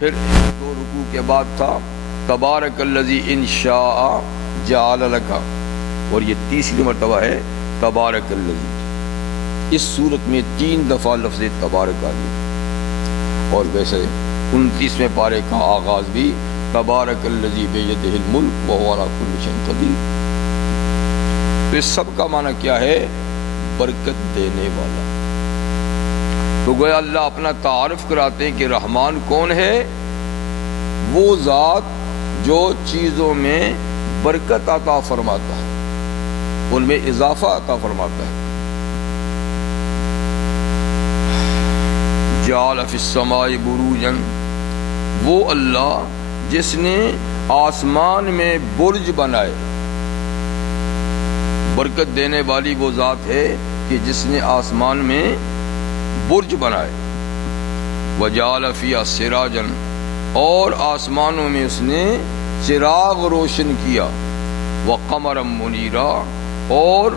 پھر 2 رکوع کے بعد تھا تبارک الذی ان شاء جعل لک، اور یہ تیسری مرتبہ ہے تبارک الذی۔ اس صورت میں 3 دفعہ لفظ تبارک آ گیا، اور ویسے 29ویں پارے کا آغاز بھی تبارک الذی بیدہ الملک وہو علی کل شیء قدیر۔ تو اس سب کا معنی کیا ہے؟ برکت دینے والا۔ تو گویا اللہ اپنا تعارف کراتے ہیں کہ رحمان کون ہے؟ وہ ذات جو چیزوں میں برکت عطا فرماتا ہے، ان میں اضافہ عطا فرماتا ہے۔ جعل فی السماء بروجا، وہ اللہ جس نے آسمان میں برج بنائے۔ برکت دینے والی وہ ذات ہے کہ جس نے آسمان میں برج بنائے۔ وجعل فیہا سراجا، اور آسمانوں میں اس نے چراغ روشن کیا۔ وقمرا منیرا، اور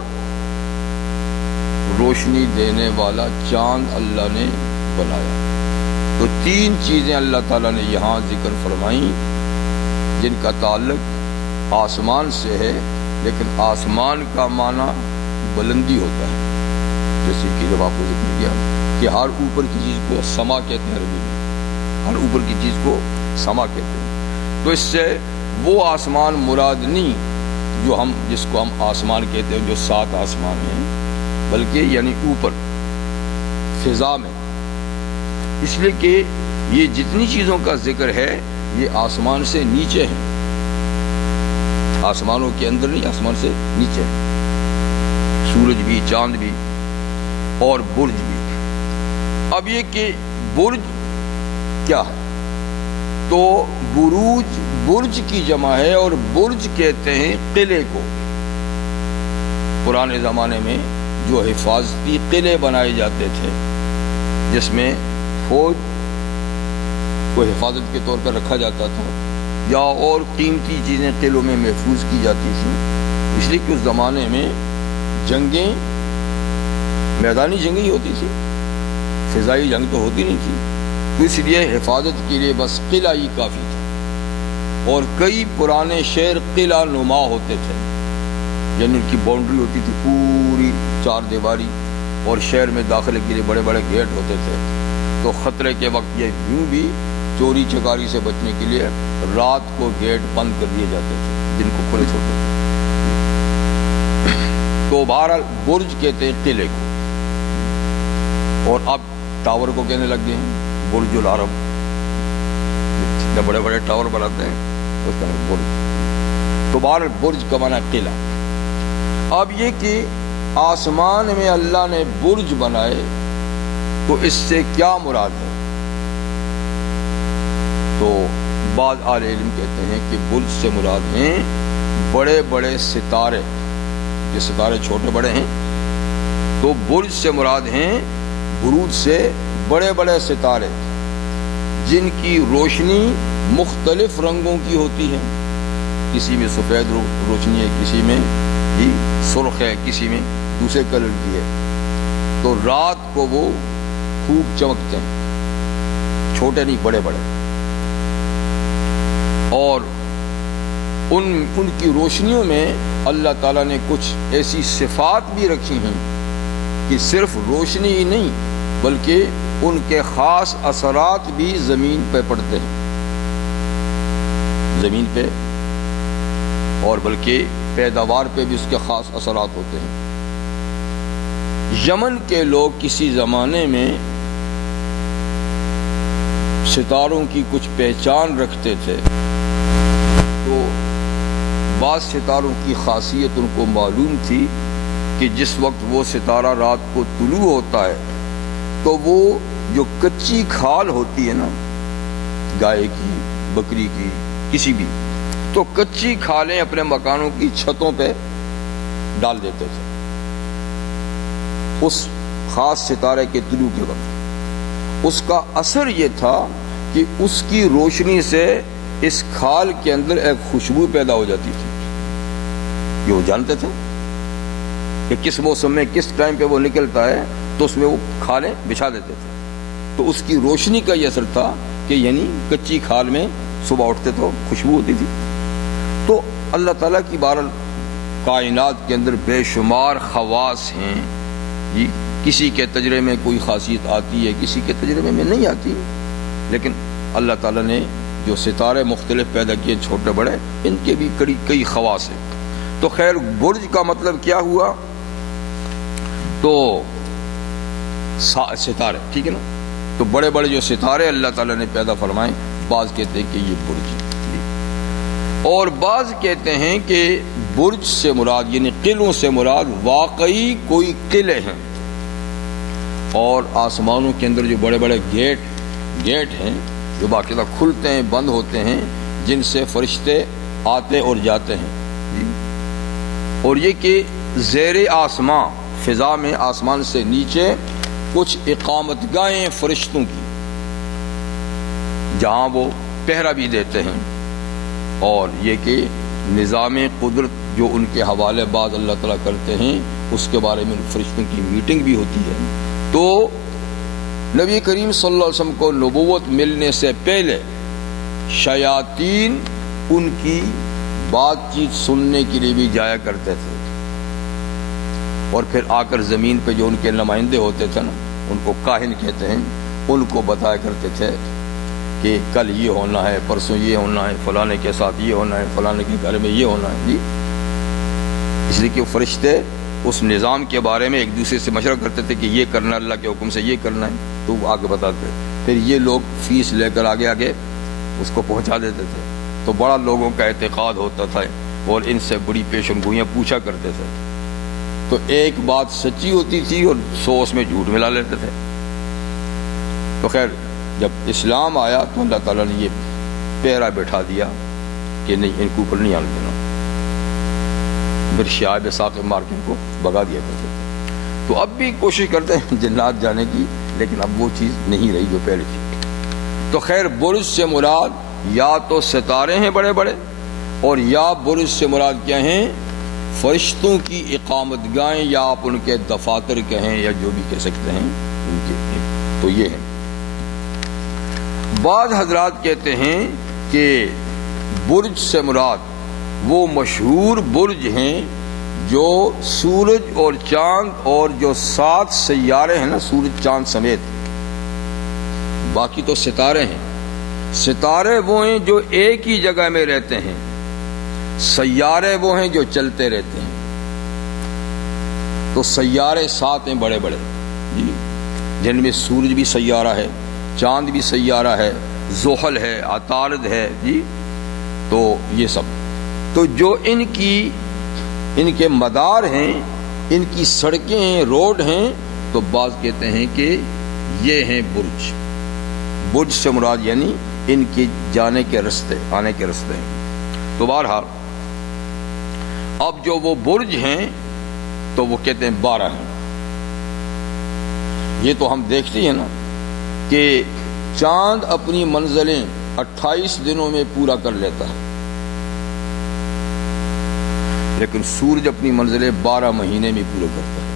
روشنی دینے والا چاند اللہ نے بنایا۔ تو 3 چیزیں اللہ تعالیٰ نے یہاں ذکر فرمائیں جن کا تعلق آسمان سے ہے، لیکن آسمان کا معنی بلندی ہوتا ہے، جیسے کہ جب آپ کو ذکر کیا کہ ہر اوپر کی چیز کو سما کہتے ہیں، عربی میں ہر اوپر کی چیز کو سما کہتے ہیں۔ تو اس سے وہ آسمان مراد نہیں جو جس کو ہم آسمان کہتے ہیں جو 7 آسمان ہیں، بلکہ یعنی اوپر فضا میں، اس لیے کہ یہ جتنی چیزوں کا ذکر ہے یہ آسمان سے نیچے ہیں، آسمانوں کے اندر نہیں، آسمان سے نیچے ہیں، سورج بھی، چاند بھی اور برج بھی۔ اب یہ کہ برج کیا ہے؟ تو بروج برج کی جمع ہے، اور برج کہتے ہیں قلعے کو۔ پرانے زمانے میں جو حفاظتی قلعے بنائے جاتے تھے جس میں فوج کو حفاظت کے طور پر رکھا جاتا تھا یا اور قیمتی چیزیں قلعوں میں محفوظ کی جاتی تھیں، اس لیے کہ اس زمانے میں جنگیں میدانی جنگیں ہی ہوتی تھی، فضائی جنگ تو ہوتی نہیں تھی، تو اس لیے حفاظت کے لیے بس قلعہ ہی کافی تھا۔ اور کئی پرانے شہر قلعہ نما ہوتے تھے، یعنی ان کی باؤنڈری ہوتی تھی پوری 4 دیواری، اور شہر میں داخلے کے لیے بڑے بڑے گیٹ ہوتے تھے۔ تو خطرے کے وقت یہ یوں بھی چوری چکاری سے بچنے کے لیے رات کو گیٹ بند کر دیے جاتے تھے جن کو کھلے چھوڑتے تھے۔ تو بہرحال برج کہتے ہیں قلعے کو، اور اب ٹاور کو کہنے لگ گئے ہیں برج العرب، جتنے بڑے بڑے ٹاور بناتے ہیں اس کا برج۔ تو بہرحال برج کا معنی قلعہ۔ اب یہ کہ آسمان میں اللہ نے برج بنائے تو اس سے کیا مراد ہے؟ تو بعض اہل علم کہتے ہیں کہ برج سے مراد ہیں بڑے بڑے ستارے، یہ ستارے چھوٹے بڑے ہیں، تو برج سے مراد ہیں بروج سے بڑے بڑے ستارے جن کی روشنی مختلف رنگوں کی ہوتی ہے، کسی میں سفید روشنی ہے، کسی میں سرخ ہے، کسی میں دوسرے کلر کی ہے۔ تو رات کو وہ خوب چمکتے ہیں، چھوٹے نہیں بڑے بڑے، اور ان کی روشنیوں میں اللہ تعالیٰ نے کچھ ایسی صفات بھی رکھی ہیں کہ صرف روشنی ہی نہیں بلکہ ان کے خاص اثرات بھی زمین پہ پڑتے ہیں، زمین پہ، اور بلکہ پیداوار پہ بھی اس کے خاص اثرات ہوتے ہیں۔ یمن کے لوگ کسی زمانے میں ستاروں کی کچھ پہچان رکھتے تھے، تو بعض ستاروں کی خاصیت ان کو معلوم تھی کہ جس وقت وہ ستارہ رات کو طلوع ہوتا ہے تو وہ جو کچی کھال ہوتی ہے نا، گائے کی، بکری کی، کسی بھی، تو کچی کھالیں اپنے مکانوں کی چھتوں پہ ڈال دیتے تھے اس خاص ستارے کے طلوع کے وقت۔ اس کا اثر یہ تھا کہ اس کی روشنی سے اس کھال کے اندر ایک خوشبو پیدا ہو جاتی تھی، یہ وہ جانتے تھے کہ کس موسم میں کس ٹائم پہ وہ نکلتا ہے، تو اس میں وہ کھالیں بچھا دیتے تھے۔ تو اس کی روشنی کا یہ اثر تھا کہ کہ یعنی کچی کھال میں صبح اٹھتے تو خوشبو ہوتی تھی. تو اللہ تعالیٰ کی بہرحال کائنات کے اندر بے شمار خواص ہیں جی. کسی کے تجربے میں کوئی خاصیت آتی ہے, کسی کے تجربے میں نہیں آتی, لیکن اللہ تعالیٰ نے جو ستارے مختلف پیدا کیے چھوٹے بڑے, ان کے بھی کئی خواص ہیں. تو خیر برج کا مطلب کیا ہوا؟ تو ستارے, ٹھیک ہے نا. تو بڑے بڑے جو ستارے اللہ تعالیٰ نے پیدا فرمائے, بعض کہتے ہیں کہ یہ برج ہے, اور بعض کہتے ہیں کہ برج سے مراد یعنی قلعوں سے مراد واقعی کوئی قلعے ہیں, اور آسمانوں کے اندر جو بڑے بڑے گیٹ ہیں جو باقاعدہ کھلتے ہیں بند ہوتے ہیں, جن سے فرشتے آتے اور جاتے ہیں جی. اور یہ کہ زیر آسمان فضا میں آسمان سے نیچے کچھ اقامت گاہیں فرشتوں کی, جہاں وہ پہرا بھی دیتے ہیں, اور یہ کہ نظام قدرت جو ان کے حوالے بعد اللہ تعالیٰ کرتے ہیں اس کے بارے میں فرشتوں کی میٹنگ بھی ہوتی ہے. تو نبی کریم صلی اللہ علیہ وسلم کو نبوت ملنے سے پہلے شیاطین ان کی بات چیت سننے کے لیے بھی جایا کرتے تھے, اور پھر آ کر زمین پہ جو ان کے نمائندے ہوتے تھے نا, ان کو کاہن کہتے ہیں, ان کو بتایا کرتے تھے کہ کل یہ ہونا ہے, پرسوں یہ ہونا ہے, فلانے کے ساتھ یہ ہونا ہے, فلانے کے گھر میں یہ ہونا ہے جی. اس لیے کہ فرشتے اس نظام کے بارے میں ایک دوسرے سے مشورہ کرتے تھے کہ یہ کرنا اللہ کے حکم سے یہ کرنا ہے, تو وہ آگے بتاتے, پھر یہ لوگ فیس لے کر آگے اس کو پہنچا دیتے تھے. تو بڑا لوگوں کا اعتقاد ہوتا تھا اور ان سے بڑی پیشن گوئیاں پوچھا کرتے تھے. تو ایک بات سچی ہوتی تھی اور 100 اس میں جھوٹ ملا لیتے تھے. تو خیر جب اسلام آیا تو اللہ تعالیٰ نے یہ پہرا بٹھا دیا کہ نہیں, ان کے اوپر نہیں آنے دینا. پھر شعائب ثاقب مار کے ان کو بگا دیا کرتے تھے. تو اب بھی کوشش کرتے ہیں جنات جانے کی, لیکن اب وہ چیز نہیں رہی جو پہلے تھی. تو خیر برج سے مراد یا تو ستارے ہیں بڑے بڑے, اور یا برج سے مراد کیا ہیں؟ فرشتوں کی اقامت گاہیں, یا آپ ان کے دفاتر کہیں یا جو بھی کہہ سکتے ہیں ان کے. تو یہ ہے. بعض حضرات کہتے ہیں کہ برج سے مراد وہ مشہور برج ہیں جو سورج اور چاند اور جو 7 سیارے ہیں نا, سورج چاند سمیت, باقی تو ستارے ہیں. ستارے وہ ہیں جو ایک ہی جگہ میں رہتے ہیں, سیارے وہ ہیں جو چلتے رہتے ہیں. تو سیارے 7 ہیں بڑے بڑے جی, جن میں سورج بھی سیارہ ہے, چاند بھی سیارہ ہے, زحل ہے, عطارد ہے جی. تو یہ سب, تو جو ان کے مدار ہیں, ان کی سڑکیں ہیں, روڈ ہیں, تو بعض کہتے ہیں کہ یہ ہیں برج. برج سے مراد یعنی ان کی جانے کے رستے, آنے کے رستے ہیں. تو بہرحال اب جو وہ برج ہیں تو وہ کہتے ہیں 12 ہیں. یہ تو ہم دیکھتے ہیں نا کہ چاند اپنی منزلیں 28 دنوں میں پورا کر لیتا ہے, لیکن سورج اپنی منزلیں 12 مہینے میں پورا کرتا ہے.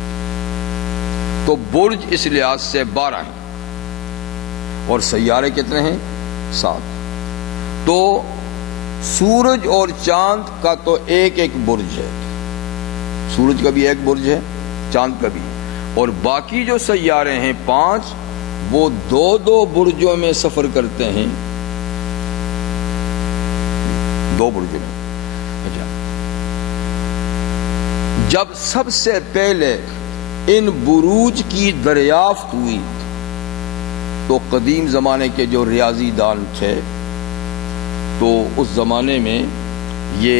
تو برج اس لحاظ سے 12 ہیں, اور سیارے کتنے ہیں؟ 7. تو سورج اور چاند کا تو ایک برج ہے, سورج کا بھی ایک برج ہے, چاند کا بھی, اور باقی جو سیارے ہیں 5 وہ 2 برجوں میں سفر کرتے ہیں, 2 برجوں میں. اچھا, جب سب سے پہلے ان بروج کی دریافت ہوئی تو قدیم زمانے کے جو ریاضی دان تھے, تو اس زمانے میں یہ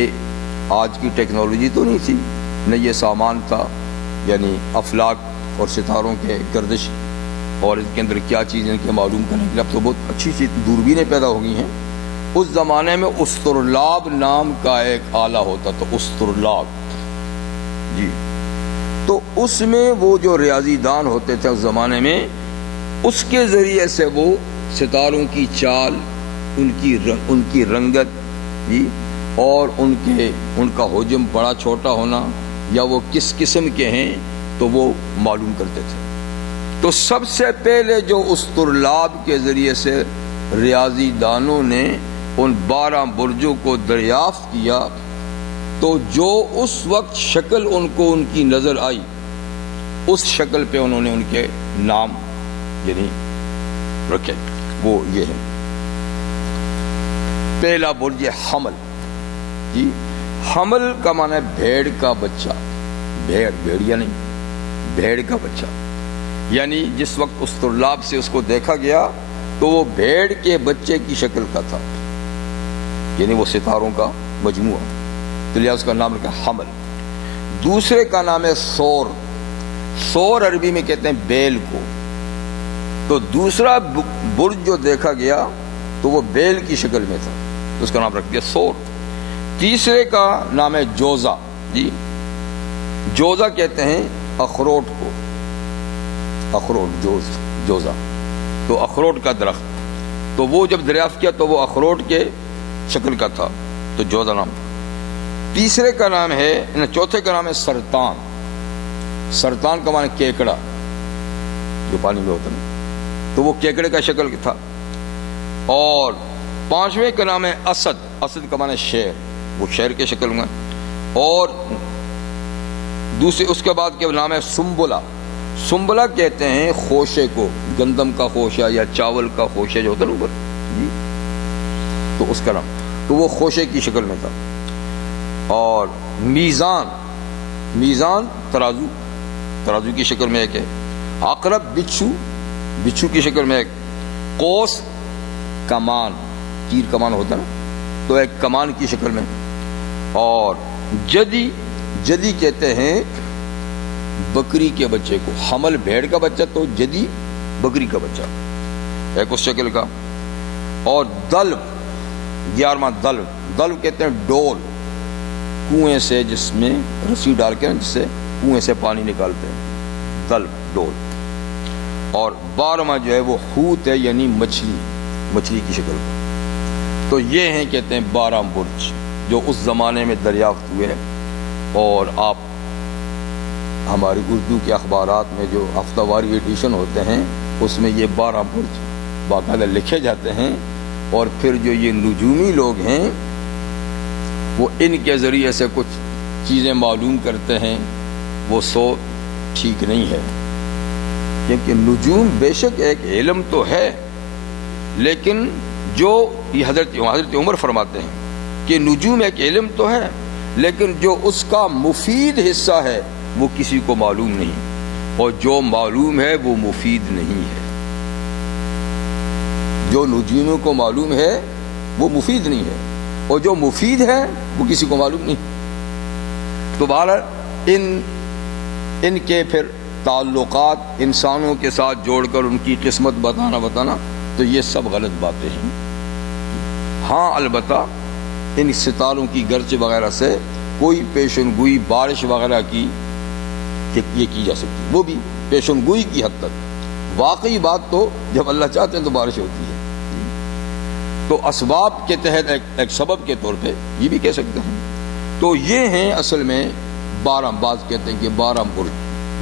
آج کی ٹیکنالوجی تو نہیں تھی, نہ یہ سامان تھا, یعنی افلاک اور ستاروں کے گردش اور ان کے اندر کیا چیز ان کے معلوم کرنے کے لیے. اب تو بہت اچھی چیز دوربینیں پیدا ہو گئی ہیں. اس زمانے میں استرلاب نام کا ایک آلہ ہوتا تھا, استرلاب جی. تو اس میں وہ جو ریاضی دان ہوتے تھے اس زمانے میں, اس کے ذریعے سے وہ ستاروں کی چال, ان کی رنگت جی, اور ان کا حجم بڑا چھوٹا ہونا یا وہ کس قسم کے ہیں, تو وہ معلوم کرتے تھے. تو سب سے پہلے جو استرلاب کے ذریعے سے ریاضی دانوں نے ان 12 برجوں کو دریافت کیا تو جو اس وقت شکل ان کو ان کی نظر آئی اس شکل پہ انہوں نے ان کے نام یعنی رکھے. وہ یہ ہے پہلا برج حمل. جی حمل کا معنی ہے بھیڑ کا بچہ. بھیڑیا نہیں، بھیڑ کا بچہ. یعنی جس وقت اسطرلاب سے اس کو دیکھا گیا تو وہ بھیڑ کے بچے کی شکل کا تھا، یعنی وہ ستاروں کا مجموعہ، تو لہٰذا اس کا نام رکھا حمل. دوسرے کا نام ہے سور. سور عربی میں کہتے ہیں بیل کو. تو دوسرا برج جو دیکھا گیا تو وہ بیل کی شکل میں تھا، تو اس کا نام رکھ دیا سور. تیسرے کا نام ہے جوزا. جی جوزا کہتے ہیں اخروٹ کو، اخروٹ جوزا، تو اخروٹ کا درخت. تو وہ جب دریافت کیا تو وہ اخروٹ کے شکل کا تھا، تو جوزا نام. تیسرے کا نام ہے، چوتھے کا نام ہے سرطان. سرطان کا معنی کیکڑا جو پانی میں ہوتا ہے، تو وہ کیکڑے کا شکل تھا. اور پانچویں کا نام ہے اسد. اسد کا معنی شیر، وہ شیر کے شکل میں. اور دوسرے اس کے بعد کے نام ہے سنبلا. سنبلا کہتے ہیں خوشے کو، گندم کا خوشہ یا چاول کا خوشہ جو ہوتا ہے اوپر، جی تو اس کا نام، تو وہ خوشے کی شکل میں تھا. اور میزان، میزان ترازو، ترازو کی شکل میں ایک ہے. عقرب بچھو، بچھو کی شکل میں ایک. قوس کمان، تیر کمان ہوتا ہے نا، تو ایک کمان کی شکل میں. اور جدی، جدی کہتے ہیں بکری کے بچے کو. حمل بھیڑ کا بچہ تو جدی بکری کا بچہ ایک اس شکل کا. اور دلو، 11واں دلو. دلو کہتے ہیں ڈول، کنویں سے جس میں رسی ڈال کے جس سے کنویں سے پانی نکالتے ہیں، دلو ڈول. اور 12واں جو ہے وہ حوت ہے، یعنی مچھلی، مچھلی کی شکل کا. تو یہ ہیں کہتے ہیں 12 برج جو اس زمانے میں دریافت ہوئے ہیں. اور آپ ہماری اردو کے اخبارات میں جو ہفتہ واری ایڈیشن ہوتے ہیں اس میں یہ 12 برج باقاعدہ لکھے جاتے ہیں. اور پھر جو یہ نجومی لوگ ہیں وہ ان کے ذریعے سے کچھ چیزیں معلوم کرتے ہیں، وہ سو ٹھیک نہیں ہے. کیونکہ نجوم بے شک ایک علم تو ہے، لیکن جو یہ حضرت عمر فرماتے ہیں کہ نجوم ایک علم تو ہے، لیکن جو اس کا مفید حصہ ہے وہ کسی کو معلوم نہیں، اور جو معلوم ہے وہ مفید نہیں ہے. جو نجوموں کو معلوم ہے وہ مفید نہیں ہے، اور جو مفید ہے وہ کسی کو معلوم نہیں. تو بہرحال ان کے پھر تعلقات انسانوں کے ساتھ جوڑ کر ان کی قسمت بتانا تو یہ سب غلط باتیں ہیں. ہاں البتہ ان ستاروں کی گرج وغیرہ سے کوئی پیشن گوئی بارش وغیرہ کی یہ کی جا سکتی، وہ بھی پیشن گوئی کی حد تک. واقعی بات تو جب اللہ چاہتے ہیں تو بارش ہوتی ہے. تو اسباب کے تحت ایک سبب کے طور پہ یہ بھی کہہ سکتے ہیں. تو یہ ہیں اصل میں 12. بعض کہتے ہیں کہ 12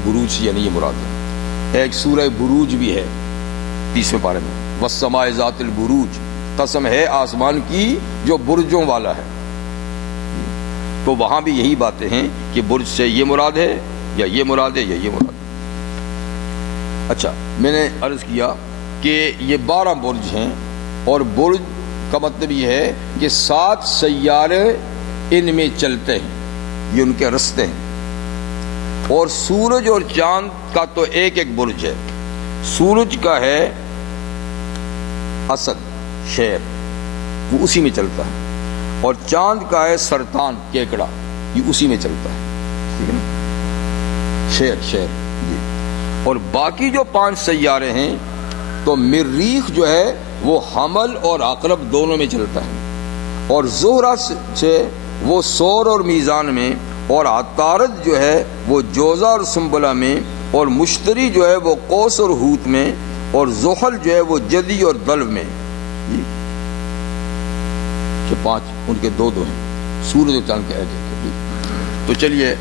بروج یعنی یہ مراد ہے. ایک سورہ بروج بھی ہے 30ویں پارے میں، والسماء ذات البروج، قسم ہے آسمان کی جو برجوں والا ہے. تو وہاں بھی یہی باتیں ہیں کہ برج سے یہ مراد ہے یا یہ مراد ہے یا یہ مراد ہے. اچھا، میں نے عرض کیا کہ یہ 12 برج ہیں، اور برج کا مطلب یہ ہے کہ 7 سیارے ان میں چلتے ہیں، یہ ان کے رستے ہیں. اور سورج اور چاند کا تو ایک ایک برج ہے. سورج کا ہے اسد شیر، وہ اسی میں چلتا ہے. اور چاند کا ہے سرطان کیکڑا، یہ اسی میں چلتا ہے. ٹھیک ہے نا، شیر جی. اور باقی جو 5 سیارے ہیں تو مریخ جو ہے وہ حمل اور عقرب دونوں میں چلتا ہے. اور زہرہ سے وہ سور اور میزان میں، اور عطارد جو ہے وہ جوزا اور سنبلہ میں، اور مشتری جو ہے وہ قوس اور حوت میں، اور زحل جو ہے وہ جدی اور دلو میں. کہ 5 ان کے 2 ہیں، سورج اور چاند کے ایک ایک. تو چلیے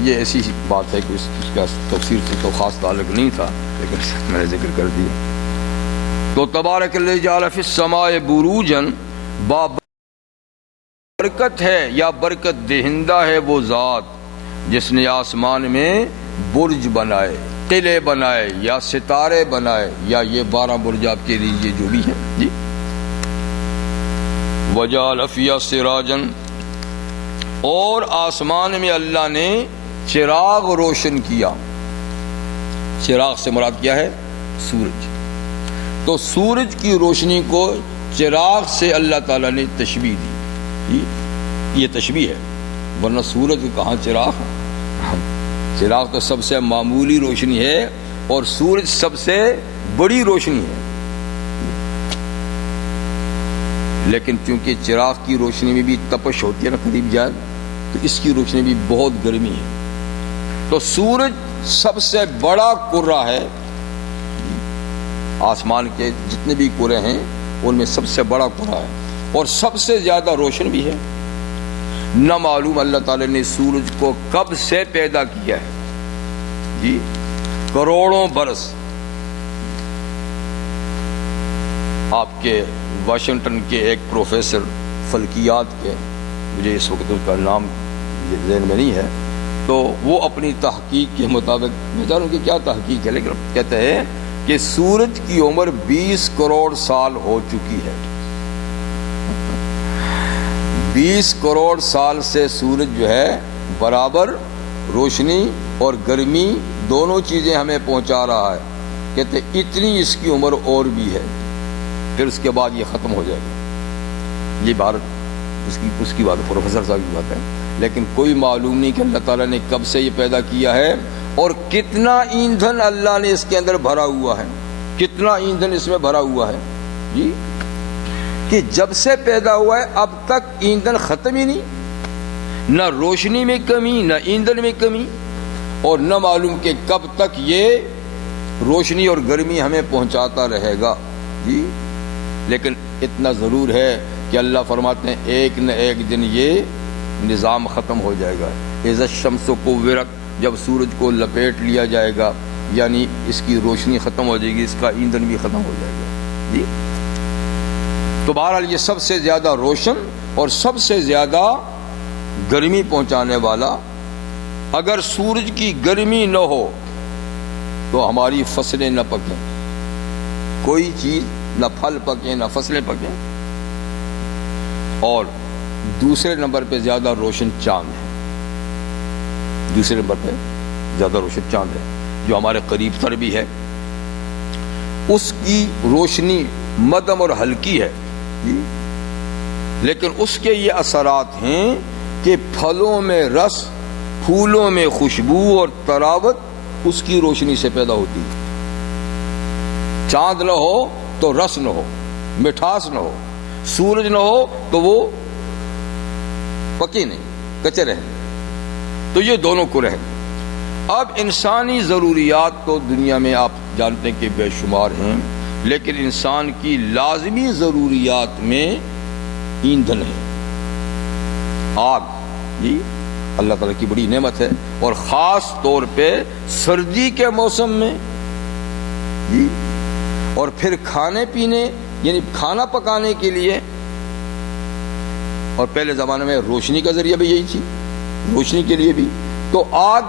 یہ ایسی بات ہے کہ اس کا تفسیر سے تو خاص تعلق نہیں تھا، لیکن میں نے ذکر کر دیا. تو تبارک الذی جعل فی السماء بروجا، برکت ہے یا برکت دہندہ ہے وہ ذات جس نے آسمان میں برج بنائے، قلعے بنائے یا ستارے بنائے، یا یہ 12 برج آپ کے لیجیے جو بھی ہیں جی۔ وجعل فیہا سراجا، اور آسمان میں اللہ نے چراغ روشن کیا۔ چراغ سے مراد کیا ہے؟ سورج۔ تو سورج کی روشنی کو چراغ سے اللہ تعالیٰ نے تشبیہ دی، یہ تشبیہ ہے، ورنہ سورج کہاں چراغ؟ چراغ تو سب سے معمولی روشنی ہے اور سورج سب سے بڑی روشنی ہے، لیکن چونکہ چراغ کی روشنی میں بھی تپش ہوتی ہے نا، قریب جائے تو اس کی روشنی بھی بہت گرمی ہے۔ تو سورج سب سے بڑا کرہ ہے، آسمان کے جتنے بھی کرے ہیں ان میں سب سے بڑا کرہ ہے اور سب سے زیادہ روشن بھی ہے۔ نہ معلوم اللہ تعالی نے سورج کو کب سے پیدا کیا ہے جی، کروڑوں برس۔ آپ کے واشنگٹن کے ایک پروفیسر فلکیات کے، مجھے اس وقت اس کا نام ذہن میں نہیں ہے، تو وہ اپنی تحقیق کے مطابق، میں جانوں کہ کیا تحقیق ہے، لیکن کہتے ہیں کہ سورج کی عمر 20 کروڑ سال ہو چکی ہے۔ 20 کروڑ سال سے سورج جو ہے برابر روشنی اور گرمی دونوں چیزیں ہمیں پہنچا رہا ہے۔ کہتے اتنی اس کی عمر اور بھی ہے، پھر اس کے بعد یہ ختم ہو جائے گا۔ یہ بات اس کی بات پروفیسر صاحب کی بات ہے، لیکن کوئی معلوم نہیں کہ اللہ تعالیٰ نے کب سے یہ پیدا کیا ہے اور کتنا ایندھن اللہ نے اس کے اندر بھرا ہوا ہے، کتنا ایندھن اس میں بھرا ہوا ہے جی، کہ جب سے پیدا ہوا ہے اب تک ایندھن ختم ہی نہیں، نہ روشنی میں کمی نہ ایندھن میں کمی، اور نہ معلوم کہ کب تک یہ روشنی اور گرمی ہمیں پہنچاتا رہے گا جی۔ لیکن اتنا ضرور ہے کہ اللہ فرماتے ہیں ایک نہ ایک دن یہ نظام ختم ہو جائے گا۔ اذا الشمس کورت، جب سورج کو لپیٹ لیا جائے گا، یعنی اس کی روشنی ختم ہو جائے گی، اس کا ایندھن بھی ختم ہو جائے گا جی۔ تو بہرحال یہ سب سے زیادہ روشن اور سب سے زیادہ گرمی پہنچانے والا۔ اگر سورج کی گرمی نہ ہو تو ہماری فصلیں نہ پکیں، کوئی چیز نہ پھل پکیں نہ فصلیں پکیں۔ اور دوسرے نمبر پہ زیادہ روشن چاند ہے، دوسرے نمبر پہ زیادہ روشن چاند ہے جو ہمارے قریب تر بھی ہے۔ اس کی روشنی مدھم اور ہلکی ہے لیکن اس کے یہ اثرات ہیں کہ پھلوں میں رس، پھولوں میں خوشبو اور تراوت اس کی روشنی سے پیدا ہوتی ہے۔ چاند نہ ہو تو رس نہ ہو، مٹھاس نہ ہو، سورج نہ ہو تو وہ پکے نہیں، کچے رہیں۔ تو یہ دونوں کو رہیں۔ اب انسانی ضروریات تو دنیا میں آپ جانتے ہیں کہ بے شمار ہیں، لیکن انسان کی لازمی ضروریات میں ایندھن ہے، آگ جی، اللہ تعالیٰ کی بڑی نعمت ہے، اور خاص طور پہ سردی کے موسم میں جی، اور پھر کھانے پینے یعنی کھانا پکانے کے لیے، اور پہلے زمانے میں روشنی کا ذریعہ بھی یہی تھی، روشنی کے لیے بھی تو آگ،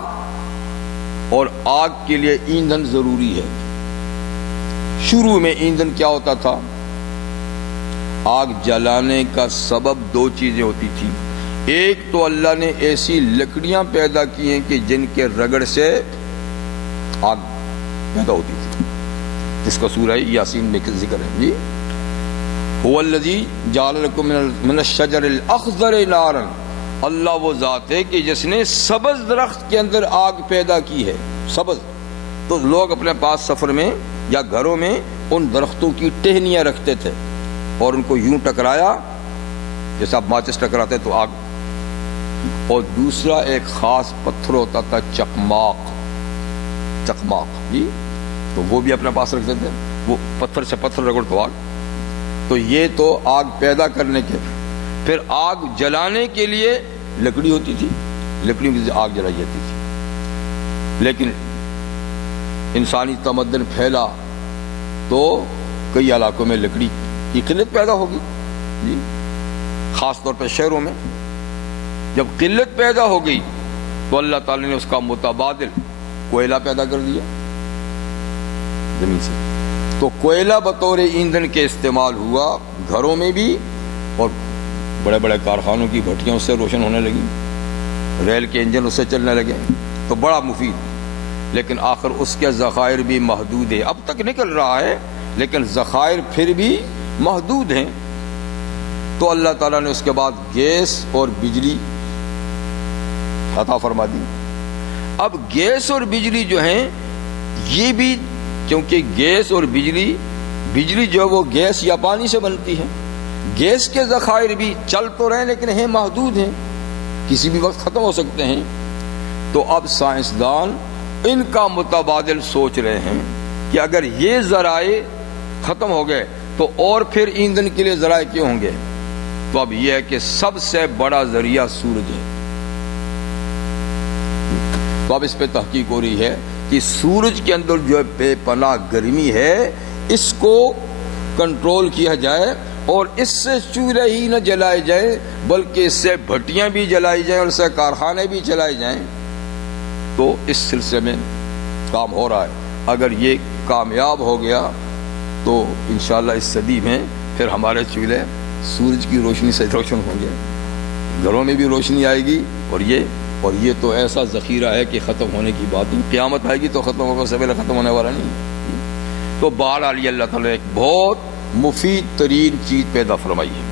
اور آگ کے لیے ایندھن ضروری ہے۔ شروع میں ایندھن کیا ہوتا تھا؟ آگ جلانے کا سبب دو چیزیں ہوتی تھی۔ ایک تو اللہ نے ایسی لکڑیاں پیدا کی ہیں کہ جن کے رگڑ سے آگ پیدا ہوتی تھی، جس کا سورہ یاسین میں ذکر ہے جی۔ هو الذی جعل لکم من الشجر الاخضر نارا، اللہ وہ ذات ہے کہ جس نے سبز درخت کے اندر آگ پیدا کی ہے۔ سبز تو لوگ اپنے پاس سفر میں یا گھروں میں ان درختوں کی ٹہنیاں رکھتے تھے اور ان کو یوں ٹکرایا جیسے آپ ماچس ٹکراتے تو آگ۔ اور دوسرا ایک خاص پتھر ہوتا تھا چکماق جی، تو وہ بھی اپنے پاس رکھتے تھے، وہ پتھر سے پتھر رگڑ تو آگ۔ تو یہ تو آگ پیدا کرنے کے، پھر آگ جلانے کے لیے لکڑی ہوتی تھی، لکڑیوں کی آگ جلائی جاتی تھی۔ لیکن انسانی تمدن پھیلا تو کئی علاقوں میں لکڑی کی قلت پیدا ہوگی جی، خاص طور پہ شہروں میں جب قلت پیدا ہو گئی تو اللہ تعالی نے اس کا متبادل کوئلہ پیدا کر دیا زمین سے، تو کوئلہ بطور ایندھن کے استعمال ہوا گھروں میں بھی، اور بڑے بڑے کارخانوں کی بھٹیاں اس سے روشن ہونے لگی، ریل کے انجن اس سے چلنے لگے، تو بڑا مفید، لیکن آخر اس کے ذخائر بھی محدود ہے، اب تک نکل رہا ہے لیکن ذخائر پھر بھی محدود ہیں، تو اللہ تعالیٰ نے اس کے بعد گیس اور بجلی عطا فرما دی۔ اب گیس اور بجلی جو ہیں یہ بھی، کیونکہ گیس اور بجلی جو وہ گیس یا پانی سے بنتی ہے، گیس کے ذخائر بھی چل تو رہے ہیں لیکن ہیں محدود ہیں، کسی بھی وقت ختم ہو سکتے ہیں، تو اب سائنسدان ان کا متبادل سوچ رہے ہیں کہ اگر یہ ذرائع ختم ہو گئے تو اور پھر ایندھن کے لیے ذرائع کیوں ہوں گے؟ تو اب یہ ہے کہ سب سے بڑا ذریعہ سورج ہے، تو اب اس پہ تحقیق ہو رہی ہے کہ سورج کے اندر جو بے پناہ گرمی ہے اس کو کنٹرول کیا جائے، اور اس سے چولہے ہی نہ جلائے جائیں بلکہ اس سے بھٹیاں بھی جلائی جائیں اور اس سے کارخانے بھی چلائے جائیں، تو اس سلسلے میں کام ہو رہا ہے۔ اگر یہ کامیاب ہو گیا تو انشاءاللہ اس صدی میں پھر ہمارے چولہے سورج کی روشنی سے روشن ہوں گے، گھروں میں بھی روشنی آئے گی، اور یہ تو ایسا ذخیرہ ہے کہ ختم ہونے کی بات نہیں، قیامت آئے گی تو ختم ہوگا، سے پہلے ختم ہونے والا نہیں۔ تو بہرحال اللہ تعالیٰ ایک بہت مفید ترین چیز پیدا فرمائی ہے۔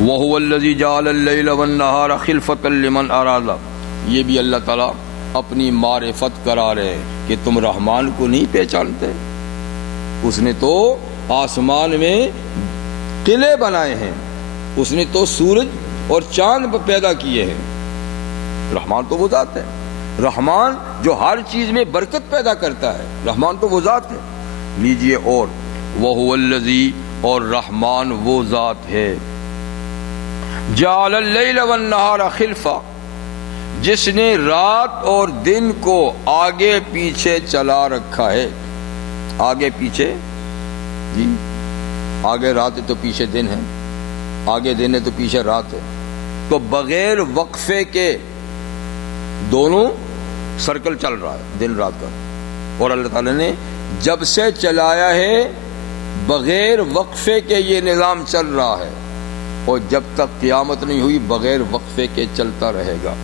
وَهُوَ الَّذِي جَعَلَ اللَّيْلَ وَالنَّهَارَ خِلْفَةً لِمَنْ أَرَادَ، یہ بھی اللہ تعالیٰ اپنی معرفت کرا رہے ہیں کہ تم رحمان کو نہیں پہچانتے، اس نے تو آسمان میں قلعے بنائے ہیں، اس نے تو سورج اور چاند پیدا کیے ہیں، رحمان تو وہ ذات ہے، رحمان جو ہر چیز میں برکت پیدا کرتا ہے، رحمان تو وہ ذات ہے۔ لیجئے، اور وَهُوَ الَّذِي، اور رحمان وہ ذات ہے، جَعَلَ اللَّيْلَ وَالنَّهَارَ خِلْفَةً، جس نے رات اور دن کو آگے پیچھے چلا رکھا ہے، آگے پیچھے جی، آگے رات ہے تو پیچھے دن ہے، آگے دن ہے تو پیچھے رات ہے، تو بغیر وقفے کے دونوں سرکل چل رہا ہے دن رات کا، اور اللہ تعالیٰ نے جب سے چلایا ہے بغیر وقفے کے یہ نظام چل رہا ہے، اور جب تک قیامت نہیں ہوئی بغیر وقفے کے چلتا رہے گا،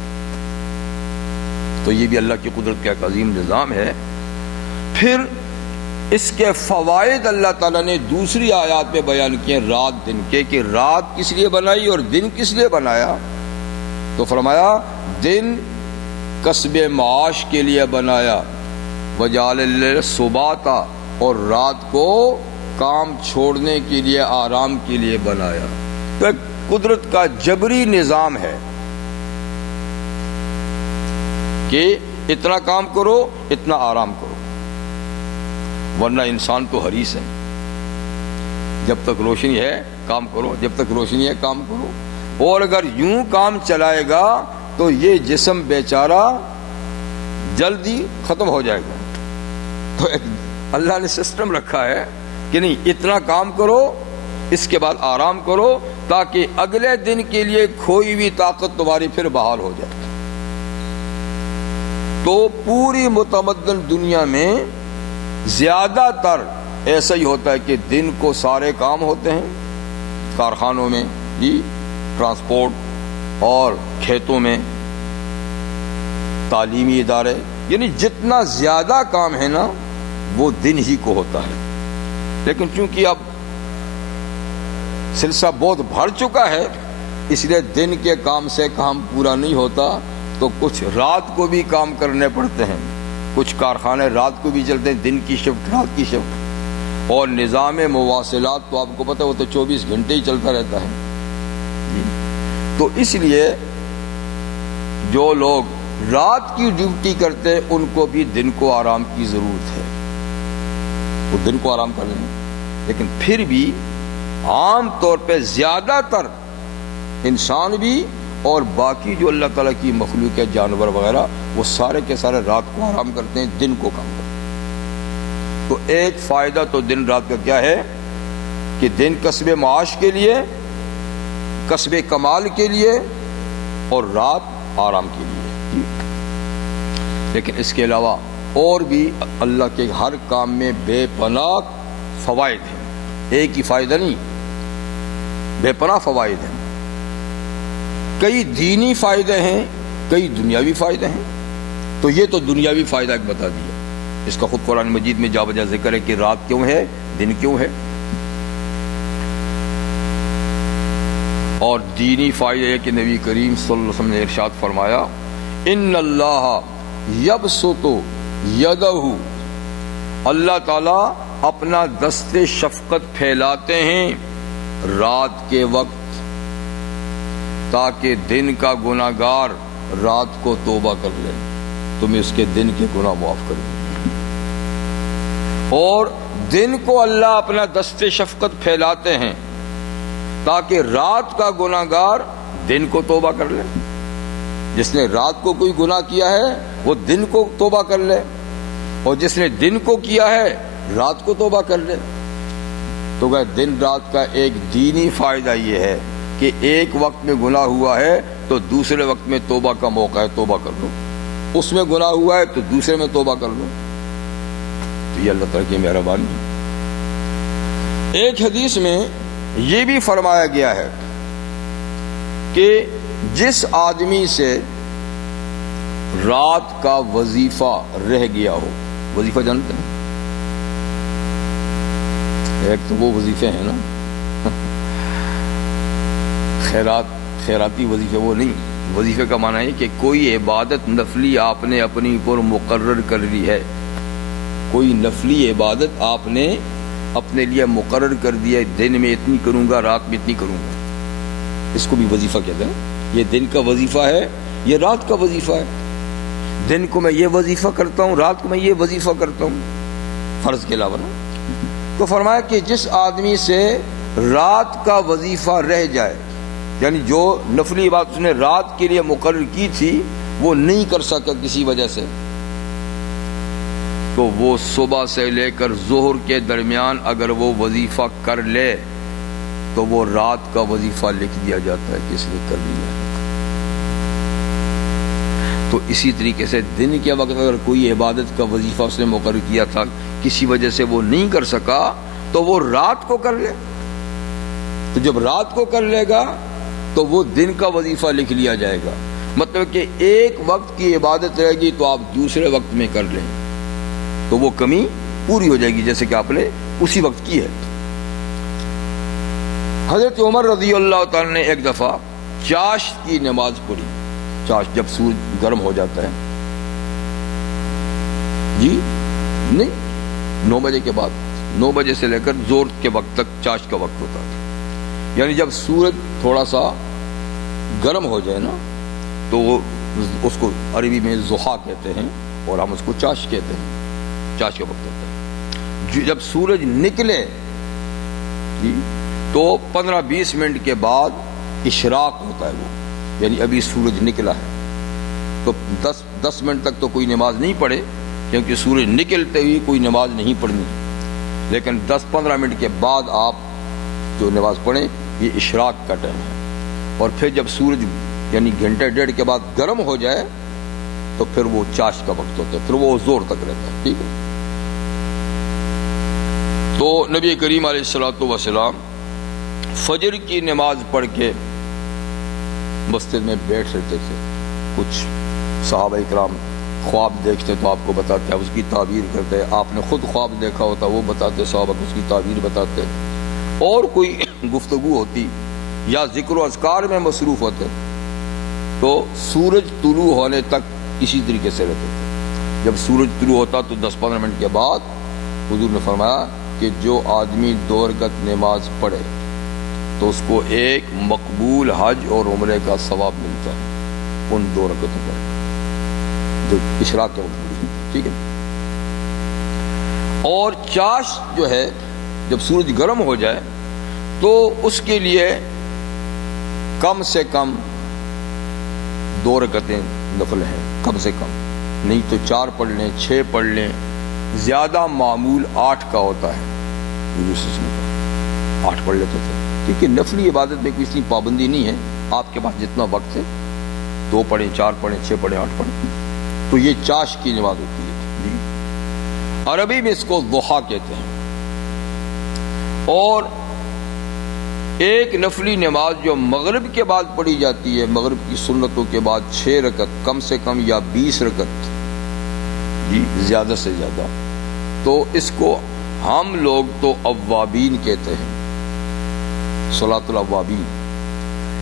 تو یہ بھی اللہ کی قدرت کا ایک عظیم نظام ہے۔ پھر اس کے فوائد اللہ تعالیٰ نے دوسری آیات میں بیان کیے رات دن کے، کہ رات کس لیے بنائی اور دن کس لیے بنایا، تو فرمایا دن کسب معاش کے لیے بنایا، وجعل الليل سباتا، اور رات کو کام چھوڑنے کے لیے آرام کے لیے بنایا، تو ایک قدرت کا جبری نظام ہے کہ اتنا کام کرو اتنا آرام کرو، ورنہ انسان تو حریص ہے، جب تک روشنی ہے کام کرو، جب تک روشنی ہے کام کرو، اور اگر یوں کام چلائے گا تو یہ جسم بیچارہ جلدی ختم ہو جائے گا۔ تو ایک اللہ نے سسٹم رکھا ہے کہ نہیں، اتنا کام کرو اس کے بعد آرام کرو، تاکہ اگلے دن کے لیے کھوئی ہوئی طاقت تمہاری پھر بحال ہو جائے۔ تو پوری متمدن دنیا میں زیادہ تر ایسا ہی ہوتا ہے کہ دن کو سارے کام ہوتے ہیں، کارخانوں میں جی، ٹرانسپورٹ اور کھیتوں میں، تعلیمی ادارے، یعنی جتنا زیادہ کام ہے نا وہ دن ہی کو ہوتا ہے، لیکن چونکہ اب سلسلہ بہت بڑھ چکا ہے اس لیے دن کے کام سے کام پورا نہیں ہوتا، تو کچھ رات کو بھی کام کرنے پڑتے ہیں، کچھ کارخانے رات کو بھی چلتے ہیں، دن کی شفٹ رات کی شفٹ، اور نظام مواصلات تو آپ کو پتہ ہے وہ تو 24 گھنٹے ہی چلتا رہتا ہے۔ تو اس لیے جو لوگ رات کی ڈیوٹی کرتے ہیں ان کو بھی دن کو آرام کی ضرورت ہے، وہ دن کو آرام کر لیں، لیکن پھر بھی عام طور پہ زیادہ تر انسان بھی اور باقی جو اللہ تعالیٰ کی مخلوق ہے جانور وغیرہ وہ سارے کے سارے رات کو آرام کرتے ہیں، دن کو کام کرتے ہیں۔ تو ایک فائدہ تو دن رات کا کیا ہے کہ دن کسب معاش کے لیے، کسب کمال کے لیے، اور رات آرام کے لیے۔ لیکن اس کے علاوہ اور بھی اللہ کے ہر کام میں بے پناہ فوائد ہیں، ایک ہی فائدہ نہیں، بے پناہ فوائد ہیں۔ کئی دینی فائدے ہیں، کئی دنیاوی فائدے ہیں۔ تو یہ تو دنیاوی فائدہ ایک بتا دیا، اس کا خود قرآن مجید میں جا بجا ذکر ہے کہ رات کیوں ہے، دن کیوں ہے۔ اور دینی فائدہ ہے کہ نبی کریم صلی اللہ علیہ وسلم نے ارشاد فرمایا، ان اللہ یبسط یدہ، اللہ تعالیٰ اپنا دست شفقت پھیلاتے ہیں رات کے وقت تاکہ دن کا گناہگار رات کو توبہ کر لے، تمہیں اس کے دن کے گناہ معاف کر دے۔ اور دن کو اللہ اپنا دست شفقت پھیلاتے ہیں تاکہ رات کا گناہگار دن کو توبہ کر لے۔ جس نے رات کو کوئی گناہ کیا ہے وہ دن کو توبہ کر لے، اور جس نے دن کو کیا ہے رات کو توبہ کر لے۔ تو کہ دن رات کا ایک دینی فائدہ یہ ہے کہ ایک وقت میں گناہ ہوا ہے تو دوسرے وقت میں توبہ کا موقع ہے، توبہ کر لو۔ اس میں گناہ ہوا ہے تو دوسرے میں توبہ کر لو۔ تو یہ اللہ تعالیٰ کی مہربانی۔ ایک حدیث میں یہ بھی فرمایا گیا ہے کہ جس آدمی سے رات کا وظیفہ رہ گیا ہو، وظیفہ جانتے ہیں؟ ایک تو وہ وظیفے ہیں نا خیراتی وظیفے، وہ نہیں۔ وظیفے کا معنی ہے کہ کوئی عبادت نفلی آپ نے اپنی اوپر مقرر کر لی ہے، کوئی نفلی عبادت آپ نے اپنے لیے مقرر کر دیا ہے، دن میں اتنی کروں گا، رات میں اتنی کروں گا، اس کو بھی وظیفہ کہتے ہیں۔ یہ دن کا وظیفہ ہے، یہ رات کا وظیفہ ہے۔ دن کو میں یہ وظیفہ کرتا ہوں، رات کو میں یہ وظیفہ کرتا ہوں، فرض کے علاوہ نا۔ تو فرمایا کہ جس آدمی سے رات کا وظیفہ رہ جائے، یعنی جو نفلی عبادت اس نے رات کے لیے مقرر کی تھی وہ نہیں کر سکا کسی وجہ سے، تو وہ صبح سے لے کر ظہر کے درمیان اگر وہ وظیفہ کر لے تو وہ رات کا وظیفہ لکھ دیا جاتا ہے کس نے کر لیا۔ تو اسی طریقے سے دن کے وقت اگر کوئی عبادت کا وظیفہ اس نے مقرر کیا تھا، کسی وجہ سے وہ نہیں کر سکا، تو وہ رات کو کر لے۔ تو جب رات کو کر لے گا تو وہ دن کا وظیفہ لکھ لیا جائے گا۔ مطلب کہ ایک وقت کی عبادت رہے گی تو آپ دوسرے وقت میں کر لیں تو وہ کمی پوری ہو جائے گی جیسے کہ آپ نے اسی وقت کی ہے۔ حضرت عمر رضی اللہ تعالی نے ایک دفعہ چاشت کی نماز پڑھی۔ چاشت جب سورج گرم ہو جاتا ہے، جی نہیں، 9 بجے کے بعد، 9 بجے سے لے کر زور کے وقت تک چاشت کا وقت ہوتا ہے۔ یعنی جب سورج تھوڑا سا گرم ہو جائے نا تو وہ اس کو عربی میں ضحیٰ کہتے ہیں اور ہم اس کو چاشت کہتے ہیں، چاشت کا وقت ہوتا ہے۔ جب سورج نکلے جی تو 15-20 منٹ کے بعد اشراق ہوتا ہے، وہ یعنی ابھی سورج نکلا ہے، تو 10 منٹ تک تو کوئی نماز نہیں پڑھے کیونکہ سورج نکلتے ہوئی کوئی نماز نہیں پڑھنی، لیکن 10-15 منٹ کے بعد آپ جو نماز پڑھیں یہ اشراق کا ٹائم ہے۔ اور پھر جب سورج یعنی گھنٹے ڈیڑھ کے بعد گرم ہو جائے تو پھر وہ چاشت کا وقت ہوتا ہے، پھر وہ زور تک رہتا ہے، ٹھیک ہے۔ تو نبی کریم علیہ الصلوۃ والسلام فجر کی نماز پڑھ کے مسجد میں بیٹھ رہتے تھے۔ کچھ صحابہ اکرام خواب دیکھتے تو آپ کو بتاتے ہیں، اس کی تعبیر کرتے، آپ نے خود خواب دیکھا ہوتا وہ بتاتے، صحابہ کو اس کی تعبیر بتاتے، اور کوئی گفتگو ہوتی یا ذکر و اذکار میں مصروف ہوتے تو سورج طلوع ہونے تک اسی طریقے سے رہتے تھے۔ جب سورج طلوع ہوتا تو 10-15 منٹ کے بعد حضور نے فرمایا کہ جو آدمی 2 رکعت نماز پڑھے تو اس کو ایک مقبول حج اور عمرے کا ثواب ملتا ہے ان 2 رکعتوں پر جو اشراق کے وقت، ٹھیک ہے۔ اور چاشت جو ہے جب سورج گرم ہو جائے تو اس کے لیے کم سے کم 2 رکعتیں نفل ہیں کم سے کم، نہیں تو 4 پڑھ لیں، 6 پڑھ لیں، زیادہ معمول 8 کا ہوتا ہے، 8 پڑھ لیتے تھے، کیونکہ نفلی عبادت میں کوئی اتنی پابندی نہیں ہے، آپ کے پاس جتنا وقت ہے 2 پڑھیں، 4 پڑھیں، 6 پڑھیں، 8 پڑھیں، تو یہ چاش کی نماز ہوتی ہے۔ عربی میں اس کو ضحیٰ کہتے ہیں۔ اور ایک نفلی نماز جو مغرب کے بعد پڑھی جاتی ہے، مغرب کی سنتوں کے بعد 6 رکعت کم سے کم یا 20 رکعت زیادہ سے زیادہ، تو اس کو ہم لوگ تو اوابین کہتے ہیں، صلاۃ الاوابین،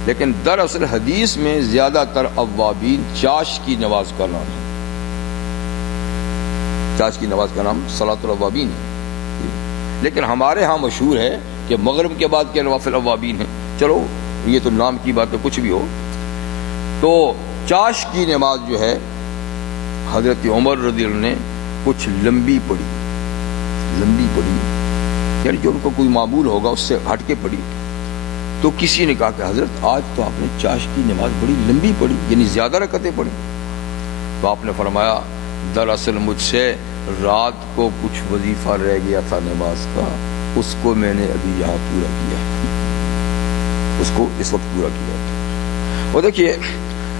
لیکن دراصل حدیث میں زیادہ تر اوابین چاش کی نماز کا نام ہے، چاش کی نماز کا نام صلاۃ الاوابین ہے، لیکن ہمارے ہاں مشہور ہے کہ مغرب کے بعد کے نوافل اوابین ہیں۔ چلو یہ تو نام کی بات ہے، کچھ بھی ہو، تو چاش کی نماز جو ہے حضرت عمر رضی اللہ عنہ نے کچھ لمبی پڑھی، یعنی جو ان کو کوئی معمول ہوگا اس سے ہٹ کے پڑھی، تو کسی نے کہا کہ حضرت آج تو آپ نے چاش کی نماز بڑی لمبی پڑھی، یعنی زیادہ رکعتیں پڑھی، تو آپ نے فرمایا دراصل مجھ سے رات کو کچھ وظیفہ رہ گیا تھا نماز کا، اس کو میں نے ابھی یہاں پورا کیا، اس کو اس وقت پورا کیا۔ اور دیکھیے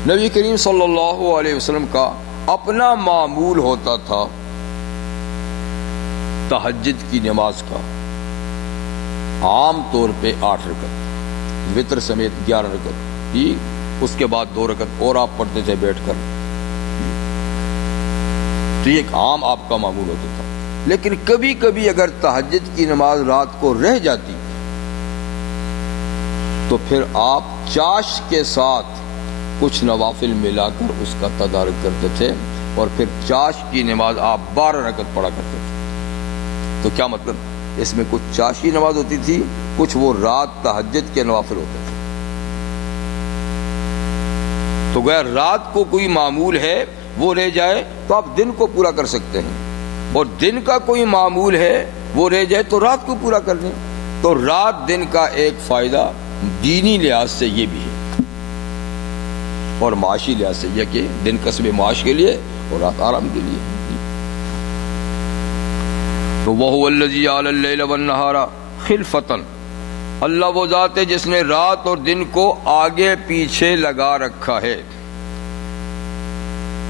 نبی کریم صلی اللہ علیہ وسلم کا اپنا معمول ہوتا تھا تہجد کی نماز کا، عام طور پہ 8 رکعت، وتر سمیت 11 رکعت، اس کے بعد 2 رکعت اور آپ پڑھتے تھے بیٹھ کر، تو یہ ایک عام آپ کا معمول ہوتا تھا۔ لیکن کبھی کبھی اگر تہجد کی نماز رات کو رہ جاتی تو پھر آپ چاش کے ساتھ کچھ نوافل ملا کر اس کا تدارک کرتے تھے، اور پھر چاش کی نماز آپ 12 رکعت پڑھا کرتے تھے۔ تو کیا مطلب، اس میں کچھ چاش کی نماز ہوتی تھی، کچھ وہ رات تہجد کے نوافل ہوتے تھے۔ تو گویا رات کو کوئی معمول ہے وہ رہ جائے تو آپ دن کو پورا کر سکتے ہیں، اور دن کا کوئی معمول ہے وہ رہ جائے تو رات کو پورا کر لیں۔ تو رات دن کا ایک فائدہ دینی لحاظ سے یہ بھی ہے، اور معاشی لحاظ سے یہ کہ دن کسب معاش کے لیے اور رات آرام کے لیے۔ تو وَهُوَ الَّذِي جَعَلَ اللَّيْلَ وَالنَّهَارَ خِلْفَةً، اللہ وہ ذات ہے جس نے رات اور دن کو آگے پیچھے لگا رکھا ہے۔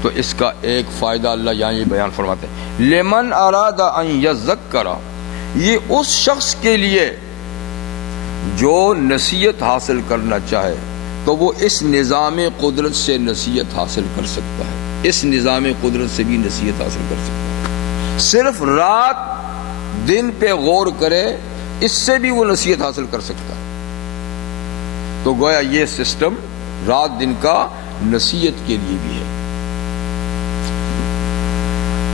تو اس کا ایک فائدہ اللہ یہاں یہ بیان فرماتے ہیں، لمن اراد ان یذکر، یہ اس شخص کے لیے جو نصیحت حاصل کرنا چاہے تو وہ اس نظام قدرت سے نصیحت حاصل کر سکتا ہے، اس نظام قدرت سے بھی نصیحت حاصل کر سکتا ہے۔ صرف رات دن پہ غور کرے، اس سے بھی وہ نصیحت حاصل کر سکتا ہے۔ تو گویا یہ سسٹم رات دن کا نصیحت کے لیے بھی ہے۔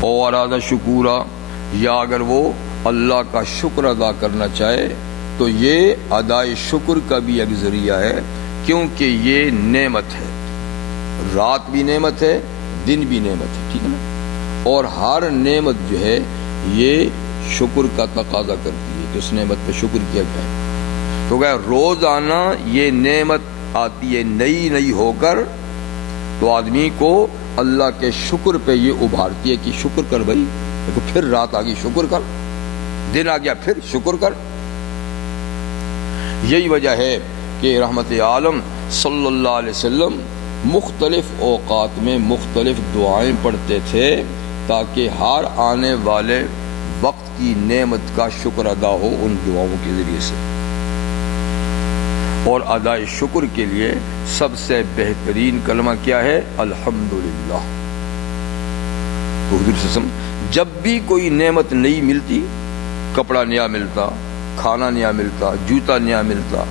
اور ارادہ شکورا، یا اگر وہ اللہ کا شکر ادا کرنا چاہے تو یہ ادائے شکر کا بھی ایک ذریعہ ہے، کیونکہ یہ نعمت ہے، رات بھی نعمت ہے، دن بھی نعمت ہے، ٹھیک ہے نا، اور ہر نعمت جو ہے یہ شکر کا تقاضا کرتی ہے کہ اس نعمت پہ شکر کیا جائے۔ تو کہ روزانہ یہ نعمت آتی ہے نئی نئی ہو کر، تو آدمی کو اللہ کے شکر پہ یہ ابھارتی ہے کہ شکر کر بھائی، دیکھو پھر رات آ گئی شکر کر، دن آ گیا پھر شکر کر۔ یہی وجہ ہے کہ رحمت عالم صلی اللہ علیہ وسلم مختلف اوقات میں مختلف دعائیں پڑھتے تھے تاکہ ہر آنے والے وقت کی نعمت کا شکر ادا ہو ان دعاؤں کے ذریعے سے۔ اور ادائے شکر کے لیے سب سے بہترین کلمہ کیا ہے؟ الحمدللہ۔ تو حضور صلی اللہ علیہ وسلم جب بھی کوئی نعمت نئی ملتی، کپڑا نیا ملتا، کھانا نیا ملتا، جوتا نیا ملتا،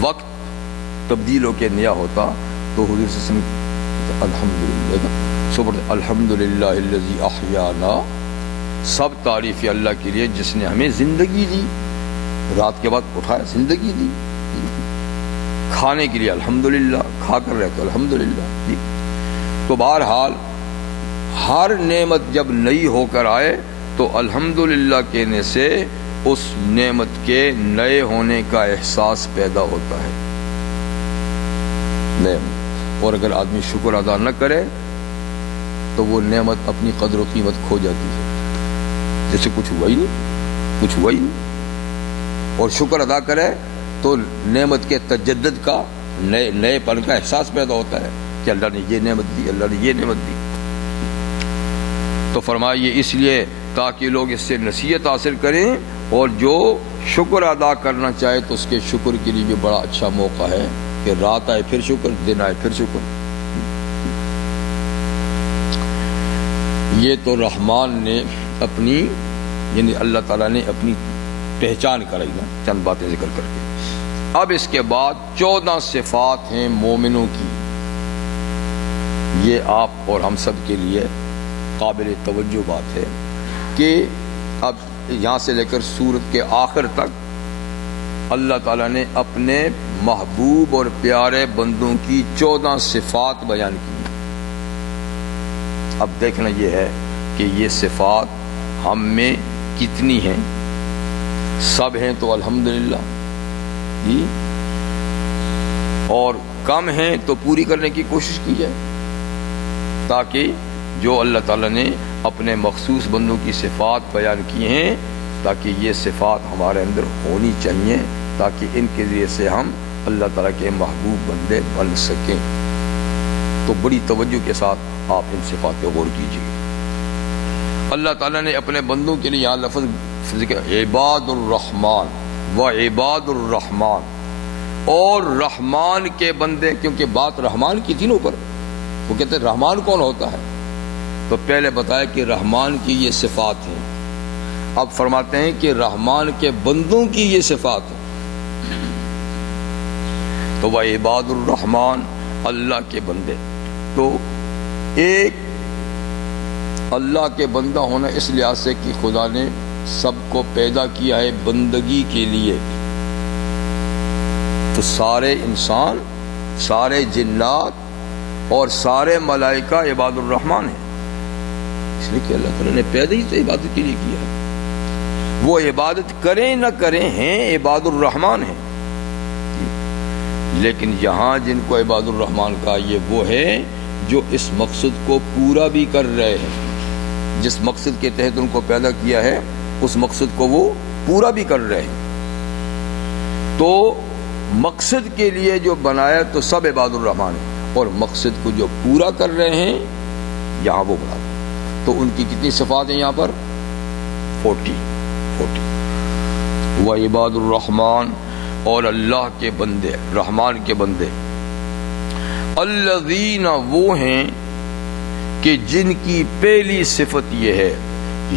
وقت تبدیل ہو کے نیا ہوتا، تو حضور صلی اللہ علیہ وسلم الحمدللہ، الحمدللہ الذی احیانا، سب تعریف ہے اللہ کے لیے جس نے ہمیں زندگی دی، رات کے بعد اٹھایا، زندگی دی، کھانے کے لیے الحمدللہ، کھا کر رہے تو الحمدللہ۔ تو بہرحال ہر نعمت جب نئی ہو کر آئے تو الحمدللہ کہنے سے اس نعمت کے نئے ہونے کا احساس پیدا ہوتا ہے۔ اور اگر آدمی شکر ادا نہ کرے تو وہ نعمت اپنی قدر و قیمت کھو جاتی ہے، جیسے کچھ ہوا ہی نہیں، اور شکر ادا کرے تو نعمت کے تجدد کا، نئے پن کا احساس پیدا ہوتا ہے کہ اللہ نے یہ نعمت دی، اللہ نے یہ نعمت دی۔ تو فرمائیے اس لیے تاکہ لوگ اس سے نصیحت حاصل کریں، اور جو شکر ادا کرنا چاہے تو اس کے شکر کے لیے بھی بڑا اچھا موقع ہے کہ رات آئے پھر شکر، دن آئے پھر شکر۔ یہ تو رحمان نے اپنی، یعنی اللہ تعالیٰ نے اپنی پہچان کرائی نا چند باتیں ذکر کر کے۔ اب اس کے بعد 14 صفات ہیں مومنوں کی، یہ آپ اور ہم سب کے لیے قابل توجہ بات ہے کہ اب یہاں سے لے کر سورت کے آخر تک اللہ تعالیٰ نے اپنے محبوب اور پیارے بندوں کی 14 صفات بیان کی۔ اب دیکھنا یہ ہے کہ یہ صفات ہم میں کتنی ہیں، سب ہیں تو الحمدللہ جی، اور کم ہیں تو پوری کرنے کی کوشش کی جائے، تاکہ جو اللہ تعالیٰ نے اپنے مخصوص بندوں کی صفات بیان کی ہیں، تاکہ یہ صفات ہمارے اندر ہونی چاہیے، تاکہ ان کے ذریعے سے ہم اللہ تعالیٰ کے محبوب بندے بن سکیں۔ تو بڑی توجہ کے ساتھ آپ ان صفات پہ غور کیجیے۔ اللہ تعالیٰ نے اپنے بندوں کے لیے یہاں لفظ ذکر عباد الرحمن و عباد الرحمن، اور رحمان کے بندے، کیونکہ بات رحمان کی تھی نا اوپر، وہ کہتے ہیں رحمان کون ہوتا ہے، تو پہلے بتایا کہ رحمان کی یہ صفات ہیں، اب فرماتے ہیں کہ رحمان کے بندوں کی یہ صفات ہیں۔ تو وہ عباد الرحمن، اللہ کے بندے، تو ایک اللہ کے بندہ ہونا اس لحاظ سے کہ خدا نے سب کو پیدا کیا ہے بندگی کے لیے، تو سارے انسان، سارے جنات اور سارے ملائکہ عباد الرحمن ہیں، اس لیے کہ اللہ تعالیٰ نے پیدا ہی تو عبادت کے لیے کیا ہے، وہ عبادت کریں نہ کریں ہیں عباد الرحمن ہیں۔ لیکن یہاں جن کو عباد الرحمن کا، یہ وہ ہے جو اس مقصد کو پورا بھی کر رہے ہیں، جس مقصد کے تحت ان کو پیدا کیا ہے اس مقصد کو وہ پورا بھی کر رہے ہیں۔ تو مقصد کے لیے جو بنایا تو سب عباد الرحمن ہیں، اور مقصد کو جو پورا کر رہے ہیں یہاں وہ بنا۔ تو ان کی کتنی صفات ہیں یہاں پر؟ 40۔ وہ عباد الرحمن، اور اللہ کے بندے، رحمان کے بندے، الذین، وہ ہیں کہ جن کی پہلی صفت یہ ہے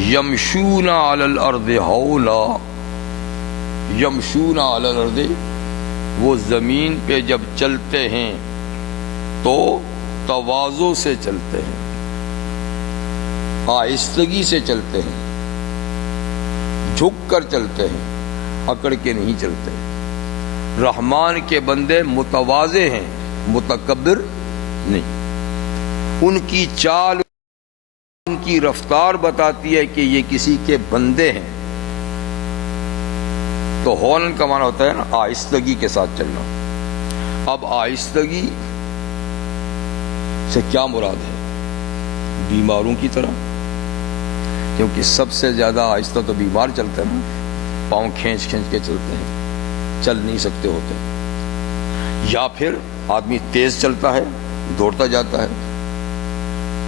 یمشون علی الارض ہولا، یمشون علی الارض، وہ زمین پہ جب چلتے ہیں تو تواضع سے چلتے ہیں، آہستگی سے چلتے ہیں، جھک کر چلتے ہیں، اکڑ کے نہیں چلتے۔ رحمان کے بندے متواضع ہیں، متکبر نہیں۔ ان کی چال، ان کی رفتار بتاتی ہے کہ یہ کسی کے بندے ہیں۔ تو ہولن کا معنی ہوتا ہے نا آہستگی کے ساتھ چلنا۔ اب آہستگی سے کیا مراد ہے؟ بیماروں کی طرح، کیونکہ سب سے زیادہ آہستہ تو بیمار چلتے ہیں نا، پاؤں کھینچ کھینچ کے چلتے ہیں، چل نہیں سکتے ہوتے۔ یا پھر آدمی تیز چلتا ہے، دوڑتا جاتا ہے،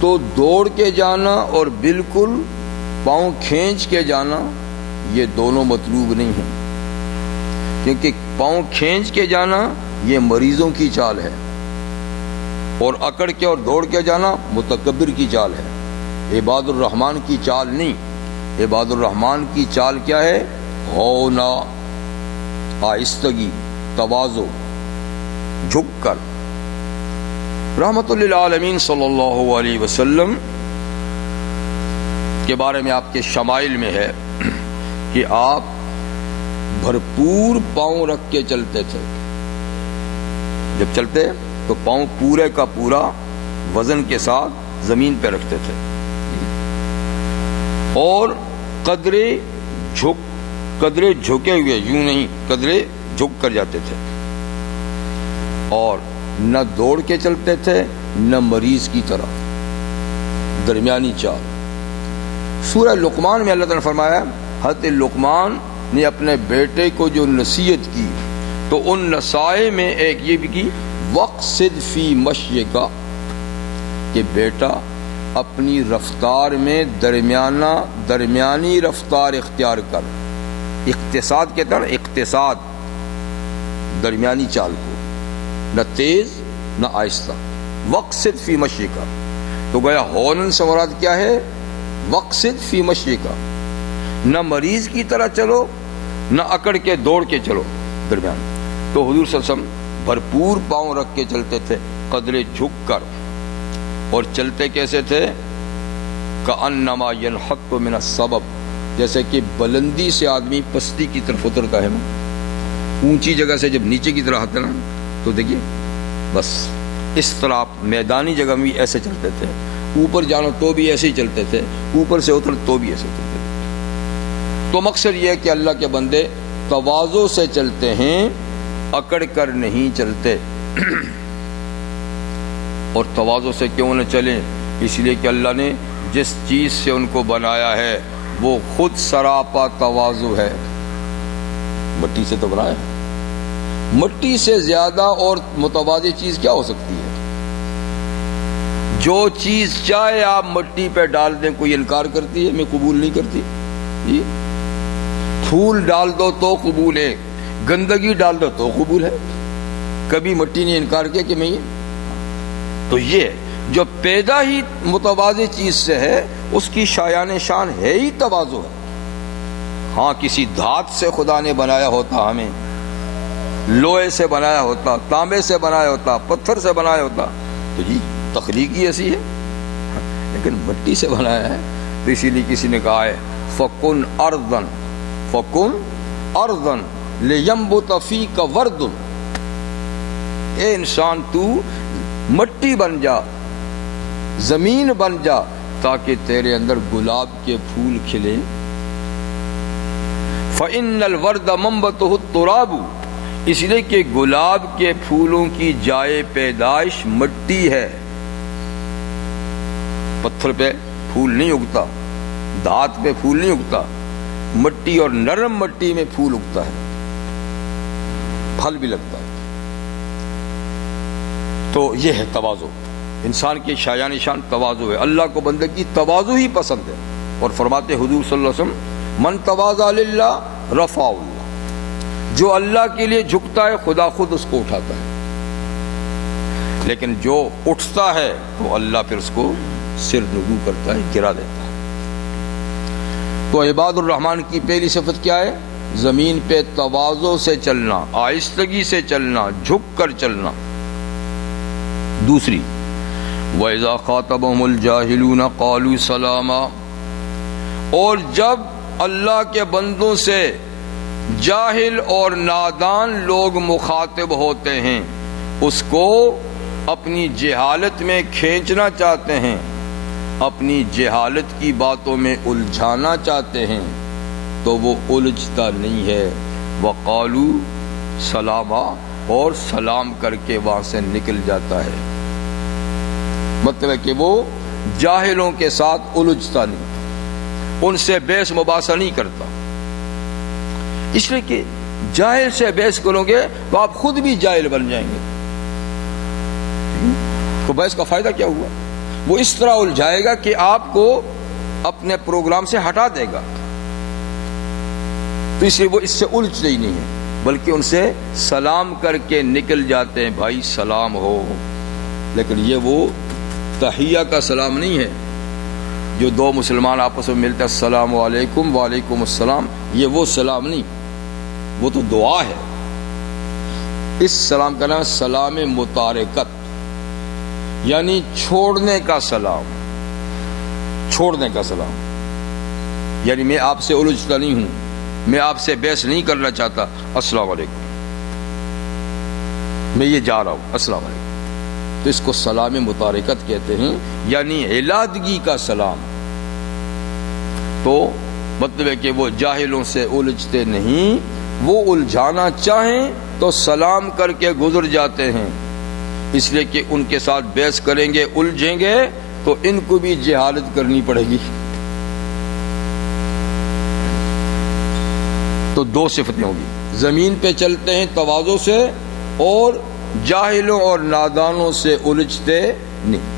تو دوڑ کے جانا اور بالکل پاؤں کھینچ کے جانا یہ دونوں مطلوب نہیں ہیں، کیونکہ پاؤں کھینچ کے جانا یہ مریضوں کی چال ہے، اور اکڑ کے اور دوڑ کے جانا متکبر کی چال ہے، عباد الرحمن کی چال نہیں۔ عباد الرحمن کی چال کیا ہے؟ ہونا، آہستگی، تواضع، جھک کر۔ رحمت للعالمین صلی اللہ علیہ وسلم کے بارے میں آپ کے شمائل میں ہے کہ آپ بھرپور پاؤں رکھ کے چلتے تھے، جب چلتے تو پاؤں پورے کا پورا وزن کے ساتھ زمین پہ رکھتے تھے، اور قدرے جھکے ہوئے، یوں نہیں، قدرے جھک کر جاتے تھے، اور نہ دوڑ کے چلتے تھے نہ مریض کی طرح، درمیانی چال۔ سورہ لقمان میں اللہ تعالیٰ نے فرمایا، حضرت لقمان نے اپنے بیٹے کو جو نصیحت کی تو ان نصائح میں ایک یہ بھی کی، وقصد فی مشیک، کہ بیٹا اپنی رفتار میں درمیانی رفتار اختیار کر۔ اقتصاد کہتا ہے نا، اقتصاد، درمیانی چال کو، نہ تیز نہ آہستہ۔ وقصد فی مشیک، تو گویا ہونن سے مراد کیا ہے؟ وقصد فی مشیک، نہ مریض کی طرح چلو نہ اکڑ کے دوڑ کے چلو، درمیان۔ تو حضور صلی اللہ علیہ وسلم بھرپور پاؤں رکھ کے چلتے تھے، قدرے جھک کر، اور چلتے کیسے تھے؟ کأنما ینحط من السبب، جیسے کہ بلندی سے آدمی پستی کی طرف اترتا ہے نا، اونچی جگہ سے جب نیچے کی طرف آتا نا تو دیکھیے بس اس طرح میدانی جگہ میں بھی ایسے چلتے تھے، اوپر جانا تو بھی ایسے ہی چلتے تھے، اوپر سے اتر تو بھی ایسے چلتے تھے۔ تو مقصد یہ ہے کہ اللہ کے بندے تواضع سے چلتے ہیں، اکڑ کر نہیں چلتے۔ اور تواضع سے کیوں نہ چلیں؟ اس لیے کہ اللہ نے جس چیز سے ان کو بنایا ہے وہ خود سراپا تواضع ہے۔ مٹی سے تو بنایا ہے، مٹی سے زیادہ اور متواضع چیز کیا ہو سکتی ہے؟ جو چیز چاہے آپ مٹی پہ ڈال دیں، کوئی انکار کرتی ہے؟ میں قبول نہیں کرتی جی۔ پھول ڈال دو تو قبول ہے، گندگی ڈال دو تو قبول ہے، کبھی مٹی نے انکار کیا کہ میں یہ؟ تو یہ جو پیدا ہی متواضع چیز سے ہے اس کی شایان شان ہے ہی تواضع ہے۔ ہاں کسی دھات سے خدا نے بنایا ہوتا، ہمیں لوہے سے بنایا ہوتا، تانبے سے بنایا ہوتا، پتھر سے بنایا ہوتا تو جی تخلیق ہی ایسی ہے، لیکن مٹی سے بنایا ہے تو اسی لیے کسی نے کہا ہے فَكُنْ أَرْضًا فَكُنْ أَرْضًا لِيَنْبُتَ فِيكَ وَرْدٌ، اے انسان تو مٹی بن جا، زمین بن جا، تاکہ تیرے اندر گلاب کے پھول کھلے۔ فَإِنَّ الْوَرْدَ مَنْبَتُهُ التُّرَابُ، اس لیے کہ گلاب کے پھولوں کی جائے پیدائش مٹی ہے۔ پتھر پہ پھول نہیں اگتا، دھات پہ پھول نہیں اگتا، مٹی اور نرم مٹی میں پھول اگتا ہے، پھل بھی لگتا ہے۔ تو یہ ہے تواضع، انسان کی شایان شان تواضع ہے۔ اللہ کو بندگی تواضع ہی پسند ہے، اور فرماتے حضور صلی اللہ علیہ وسلم من تواضع للہ رفع اللہ، جو اللہ کے لیے جھکتا ہے خدا خود اس کو اٹھاتا ہے، لیکن جو اٹھتا ہے تو اللہ پھر اس کو سر نگو کرتا ہے، گرا دیتا ہے۔ تو عباد الرحمن کی پہلی صفت کیا ہے؟ زمین پہ تواضع سے چلنا، آہستگی سے چلنا، جھک کر چلنا۔ دوسری وَإِذَا خَاطَبَهُمُ الْجَاهِلُونَ قَالُوا سَلَامًا، اور جب اللہ کے بندوں سے جاہل اور نادان لوگ مخاطب ہوتے ہیں، اس کو اپنی جہالت میں کھینچنا چاہتے ہیں، اپنی جہالت کی باتوں میں الجھانا چاہتے ہیں، تو وہ الجھتا نہیں ہے۔ وَقَالُوا سَلَامًا، اور سلام کر کے وہاں سے نکل جاتا ہے۔ مطلب ہے کہ وہ جاہلوں کے ساتھ الجھتا نہیں، ان سے بحث مباحثہ نہیں کرتا، اس لیے کہ جاہل سے بحث کرو گے تو آپ خود بھی جاہل بن جائیں گے، تو بحث کا فائدہ کیا ہوا؟ وہ اس طرح الجھائے گا کہ آپ کو اپنے پروگرام سے ہٹا دے گا، تو اس لیے وہ اس سے الجھتے ہی نہیں ہے، بلکہ ان سے سلام کر کے نکل جاتے ہیں، بھائی سلام ہو۔ لیکن یہ وہ تحیہ کا سلام نہیں ہے جو دو مسلمان آپس میں ملتے ہیں السلام علیکم وعلیکم السلام، یہ وہ سلام نہیں، وہ تو دعا ہے۔ اس سلام کا نام سلام متارکت، یعنی چھوڑنے کا سلام، چھوڑنے کا سلام، یعنی میں آپ سے الجھتا نہیں ہوں، میں آپ سے بحث نہیں کرنا چاہتا، السلام علیکم، میں یہ جا رہا ہوں، السلام علیکم۔ تو اس کو سلام متارکت کہتے ہیں، یعنی علادگی کا سلام۔ تو مطلب ہے کہ وہ جاہلوں سے الجھتے نہیں، وہ الجھانا چاہیں تو سلام کر کے گزر جاتے ہیں، اس لیے کہ ان کے ساتھ بحث کریں گے، الجھیں گے تو ان کو بھی جہالت کرنی پڑے گی۔ تو دو صفتیں ہوں گی، زمین پہ چلتے ہیں تواضع سے اور جاہلوں اور نادانوں سے الجھتے نہیں۔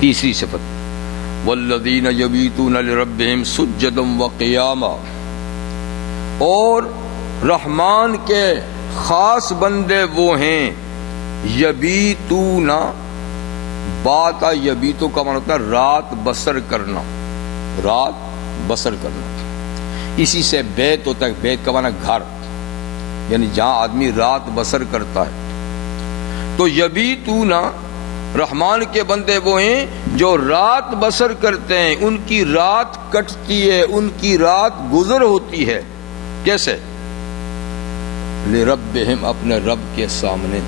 تیسری صفت والذین یبیتون لربہم سجدا وقیاما، اور رحمان کے خاص بندے وہ ہیں یبیتون، بات یبیتو کا معنی ہوتا ہے رات بسر کرنا، رات بسر کرنا، اسی سے بیت ہوتا ہے، بیت کا معنی گھر، یعنی جہاں آدمی رات بسر کرتا ہے۔ تو یبیتون، رحمان کے بندے وہ ہیں جو رات بسر کرتے ہیں، ان کی رات کٹتی ہے، ان کی رات گزر ہوتی ہے۔ کیسے؟ لربہم، اپنے رب کے سامنے،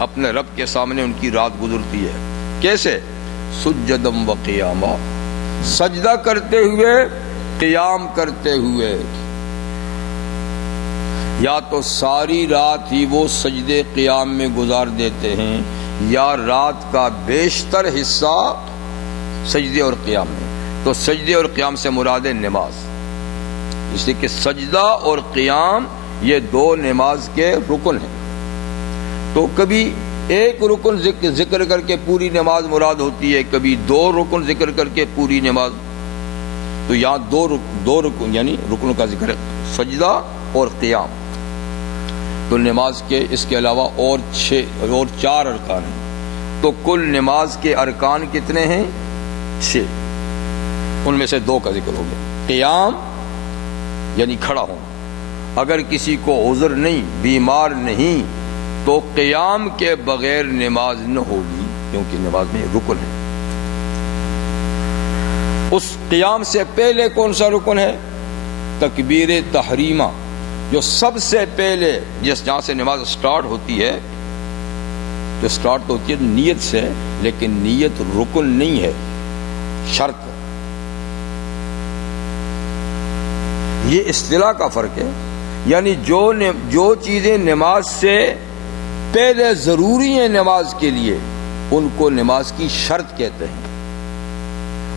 اپنے رب کے سامنے ان کی رات گزرتی ہے۔ کیسے؟ سجدا وقیاما، سجدہ کرتے ہوئے، قیام کرتے ہوئے۔ یا تو ساری رات ہی وہ سجدے قیام میں گزار دیتے ہیں، یا رات کا بیشتر حصہ سجدے اور قیام میں۔ تو سجدے اور قیام سے مراد ہے نماز، اس لیے کہ سجدہ اور قیام یہ دو نماز کے رکن ہیں۔ تو کبھی ایک رکن ذکر کر کے پوری نماز مراد ہوتی ہے، کبھی دو رکن ذکر کر کے پوری نماز۔ تو یہاں دو رکن یعنی رکنوں کا ذکر ہے، سجدہ اور قیام۔ تو نماز کے اس کے علاوہ اور 4 ارکان ہیں، تو کل نماز کے ارکان کتنے ہیں؟ 6۔ ان میں سے 2 کا ذکر ہو گیا۔ قیام یعنی کھڑا ہونا، اگر کسی کو عذر نہیں، بیمار نہیں، تو قیام کے بغیر نماز نہ ہوگی، کیونکہ نماز میں رکن ہے۔ اس قیام سے پہلے کون سا رکن ہے؟ تکبیر تحریمہ، جو سب سے پہلے جہاں سے نماز سٹارٹ ہوتی ہے، جو سٹارٹ ہوتی ہے نیت سے، لیکن نیت رکن نہیں ہے، شرط ہے۔ یہ اصطلاح کا فرق ہے، یعنی جو چیزیں نماز سے پہلے ضروری ہیں نماز کے لیے، ان کو نماز کی شرط کہتے ہیں،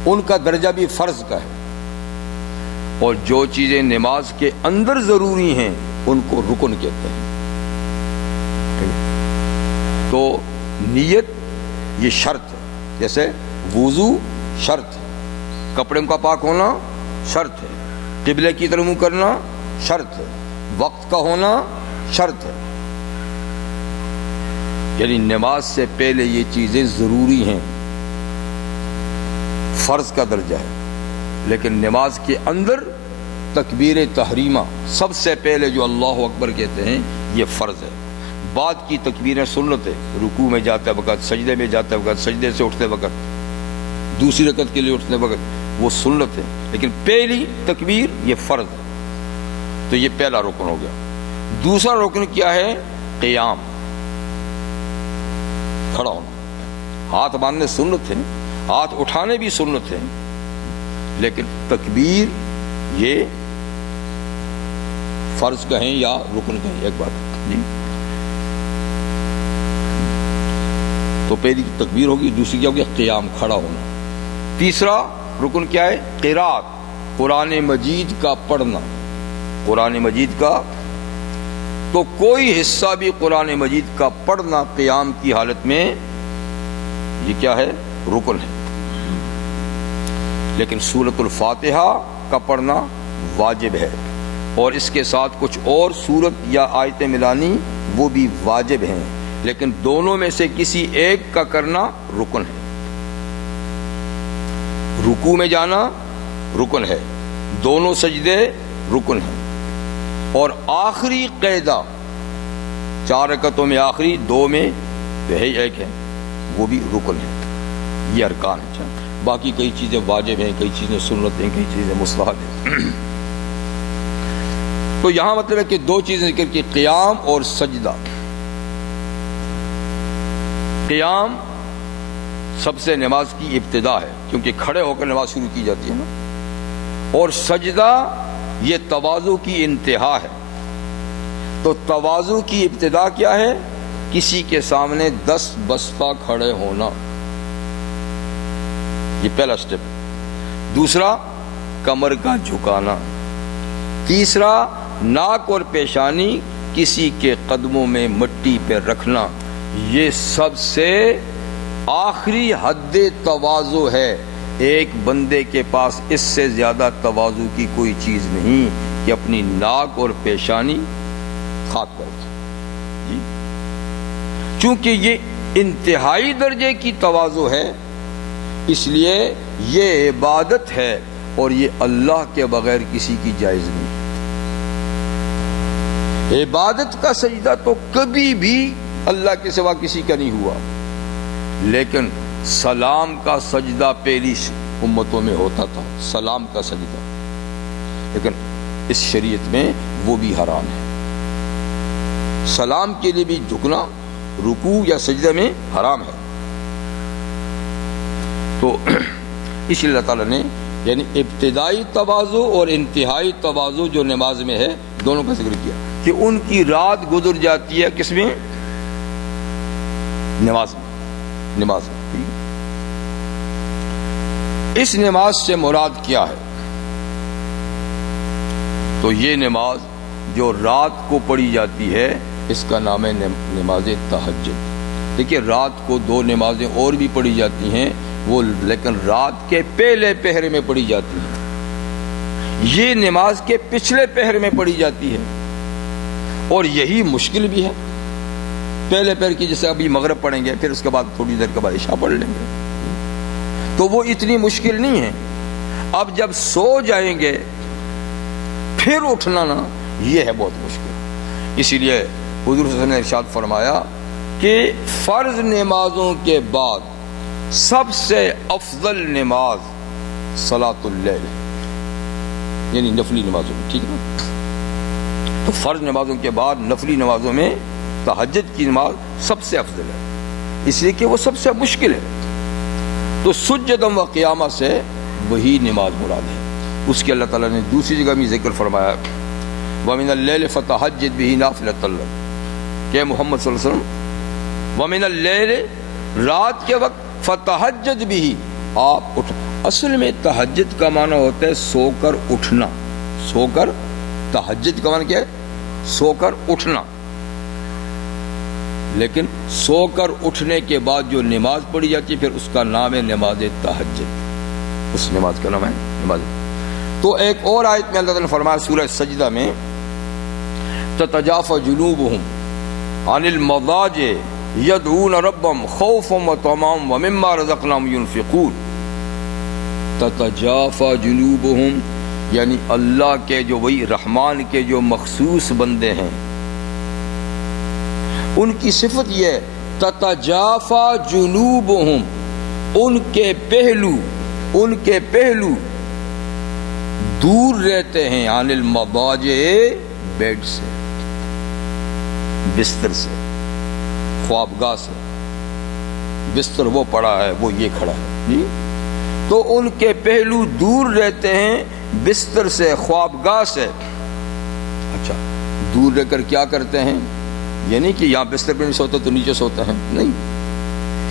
ان کا درجہ بھی فرض کا ہے۔ اور جو چیزیں نماز کے اندر ضروری ہیں ان کو رکن کہتے ہیں۔ تو نیت یہ شرط ہے، جیسے وضو شرط ہے، کپڑے کا پاک ہونا شرط ہے، قبلے کی طرف منہ کرنا شرط ہے، وقت کا ہونا شرط ہے۔ یعنی نماز سے پہلے یہ چیزیں ضروری ہیں، فرض کا درجہ ہے، لیکن نماز کے اندر تکبیر تحریمہ سب سے پہلے جو اللہ اکبر کہتے ہیں یہ فرض ہے۔ بعد کی تکبیریں سنت ہے، رکوع میں جاتے وقت، سجدے میں جاتے وقت، سجدے سے اٹھتے وقت، دوسری رکعت کے لیے اٹھتے وقت، وہ سنت ہے، لیکن پہلی تکبیر یہ فرض ہے۔ تو یہ پہلا رکن ہو گیا۔ دوسرا رکن کیا ہے؟ قیام، کھڑا ہونا۔ ہاتھ باندھنے سنت ہے، ہاتھ اٹھانے بھی سنت ہے، لیکن تکبیر یہ فرض کہیں یا رکن کہیں، ایک بات جی۔ تو پہلی تکبیر ہوگی، دوسری کیا ہوگی؟ قیام، کھڑا ہونا۔ تیسرا رکن کیا ہے؟ قرات، قرآن مجید کا پڑھنا، قرآن مجید کا۔ تو کوئی حصہ بھی قرآن مجید کا پڑھنا قیام کی حالت میں یہ کیا ہے؟ رکن ہے۔ لیکن سورۃ الفاتحہ کا پڑھنا واجب ہے، اور اس کے ساتھ کچھ اور سورت یا آیتیں ملانی وہ بھی واجب ہیں، لیکن دونوں میں سے کسی ایک کا کرنا رکن ہے۔ رکوع میں جانا رکن ہے، دونوں سجدے رکن ہیں، اور آخری قاعدہ 4 رکعتوں میں آخری 2 میں وہی ایک ہے، وہ بھی رکن ہے۔ یہ ارکان ہے۔ باقی کئی چیزیں واجب ہیں، کئی چیزیں سنت ہیں، کئی چیزیں مستحب ہیں۔ تو یہاں مطلب ہے کہ 2 چیزیں ذکر کی، قیام اور سجدہ۔ قیام سب سے نماز کی ابتدا ہے، کیونکہ کھڑے ہو کر نماز شروع کی جاتی ہے نا، اور سجدہ یہ تواضع کی انتہا ہے۔ تو تواضع کی ابتدا کیا ہے؟ کسی کے سامنے 10 بسپا کھڑے ہونا، یہ پہلا سٹیپ ہے۔ دوسرا کمر کا جھکانا، تیسرا ناک اور پیشانی کسی کے قدموں میں مٹی پہ رکھنا، یہ سب سے آخری حد تواضع ہے۔ ایک بندے کے پاس اس سے زیادہ تواضع کی کوئی چیز نہیں کہ اپنی ناک اور پیشانی خاک پر رکھے، جی، چونکہ یہ انتہائی درجے کی تواضع ہے، اس لیے یہ عبادت ہے اور یہ اللہ کے بغیر کسی کی جائز نہیں۔ عبادت کا سجدہ تو کبھی بھی اللہ کے سوا کسی کا نہیں ہوا، لیکن سلام کا سجدہ پہلی امتوں میں ہوتا تھا، سلام کا سجدہ، لیکن اس شریعت میں وہ بھی حرام ہے۔ سلام کے لیے بھی جھکنا رکوع یا سجدہ میں حرام ہے۔ تو اس لیے اللہ تعالیٰ نے یعنی ابتدائی تواضع اور انتہائی تواضع جو نماز میں ہے دونوں کا ذکر کیا کہ ان کی رات گزر جاتی ہے کس میں؟ نماز میں، نماز میں۔ اس نماز سے مراد کیا ہے؟ تو یہ نماز جو رات کو پڑھی جاتی ہے اس کا نام ہے نماز تہجد۔ دیکھیے رات کو 2 نمازیں اور بھی پڑھی جاتی ہیں، وہ لیکن رات کے پہلے پہر میں پڑھی جاتی ہیں، یہ نماز کے پچھلے پہر میں پڑھی جاتی ہے، اور یہی مشکل بھی ہے۔ پہلے پہر کی جیسے ابھی مغرب پڑھیں گے، پھر اس کے بعد تھوڑی دیر کے بعد عشاء پڑھ لیں گے، تو وہ اتنی مشکل نہیں ہے۔ اب جب سو جائیں گے پھر اٹھنا نا، یہ ہے بہت مشکل۔ اسی لیے حضور صلی اللہ علیہ وسلم نے ارشاد فرمایا کہ فرض نمازوں کے بعد سب سے افضل نماز صلاۃ اللیل، یعنی نفلی نمازوں میں، ٹھیک ہے نا؟ تو فرض نمازوں کے بعد نفلی نمازوں میں تہجد کی نماز سب سے افضل ہے، اس لیے کہ وہ سب سے مشکل ہے۔ تو سجدم و قیامہ سے وہی نماز مراد ہے۔ اس کے اللہ تعالیٰ نے دوسری جگہ میں ذکر فرمایا وَمِنَ اللَّيْلِ فَتَہجد بِهِ نَافِلَةً لَكَ، کہ محمد صلی اللہ علیہ وسلم وَمِنَ اللَّيْلِ، رات کے وقت، فَتَہجد بِهِ، آپ اٹھ۔ اصل میں تہجد کا معنی ہوتا ہے سو کر اٹھنا، سو کر، تہجد کا معنی کیا ہے؟ سو کر اٹھنا، لیکن سو کر اٹھنے کے بعد جو نماز پڑھی جاتی ہے پھر اس کا نام ہے نماز تہجد، اس نماز کا نام ہے نماز۔ تو ایک اور آیت میں اللہ تعالیٰ نے فرمایا سورہ سجدہ میں تتجافى جنوبهم عن المضاجع يدعون ربهم خوفا وطمعا ومما رزقناهم ينفقون۔ تتجافى جنوبهم یعنی اللہ کے جو وہی رحمان کے جو مخصوص بندے ہیں ان کی صفت یہ ہے تتجافى جنوبهم، ان کے پہلو دور رہتے ہیں عن المضاجع، بیڈ سے، بستر سے، خوابگاہ سے، بستر وہ پڑا ہے وہ یہ کھڑا ہے، جی، تو ان کے پہلو دور رہتے ہیں بستر سے، خوابگاہ سے۔ اچھا، دور رہ کر کیا کرتے ہیں؟ یعنی کہ یہاں بستر پہ نہیں سوتے تو نیچے سوتے ہیں؟ نہیں،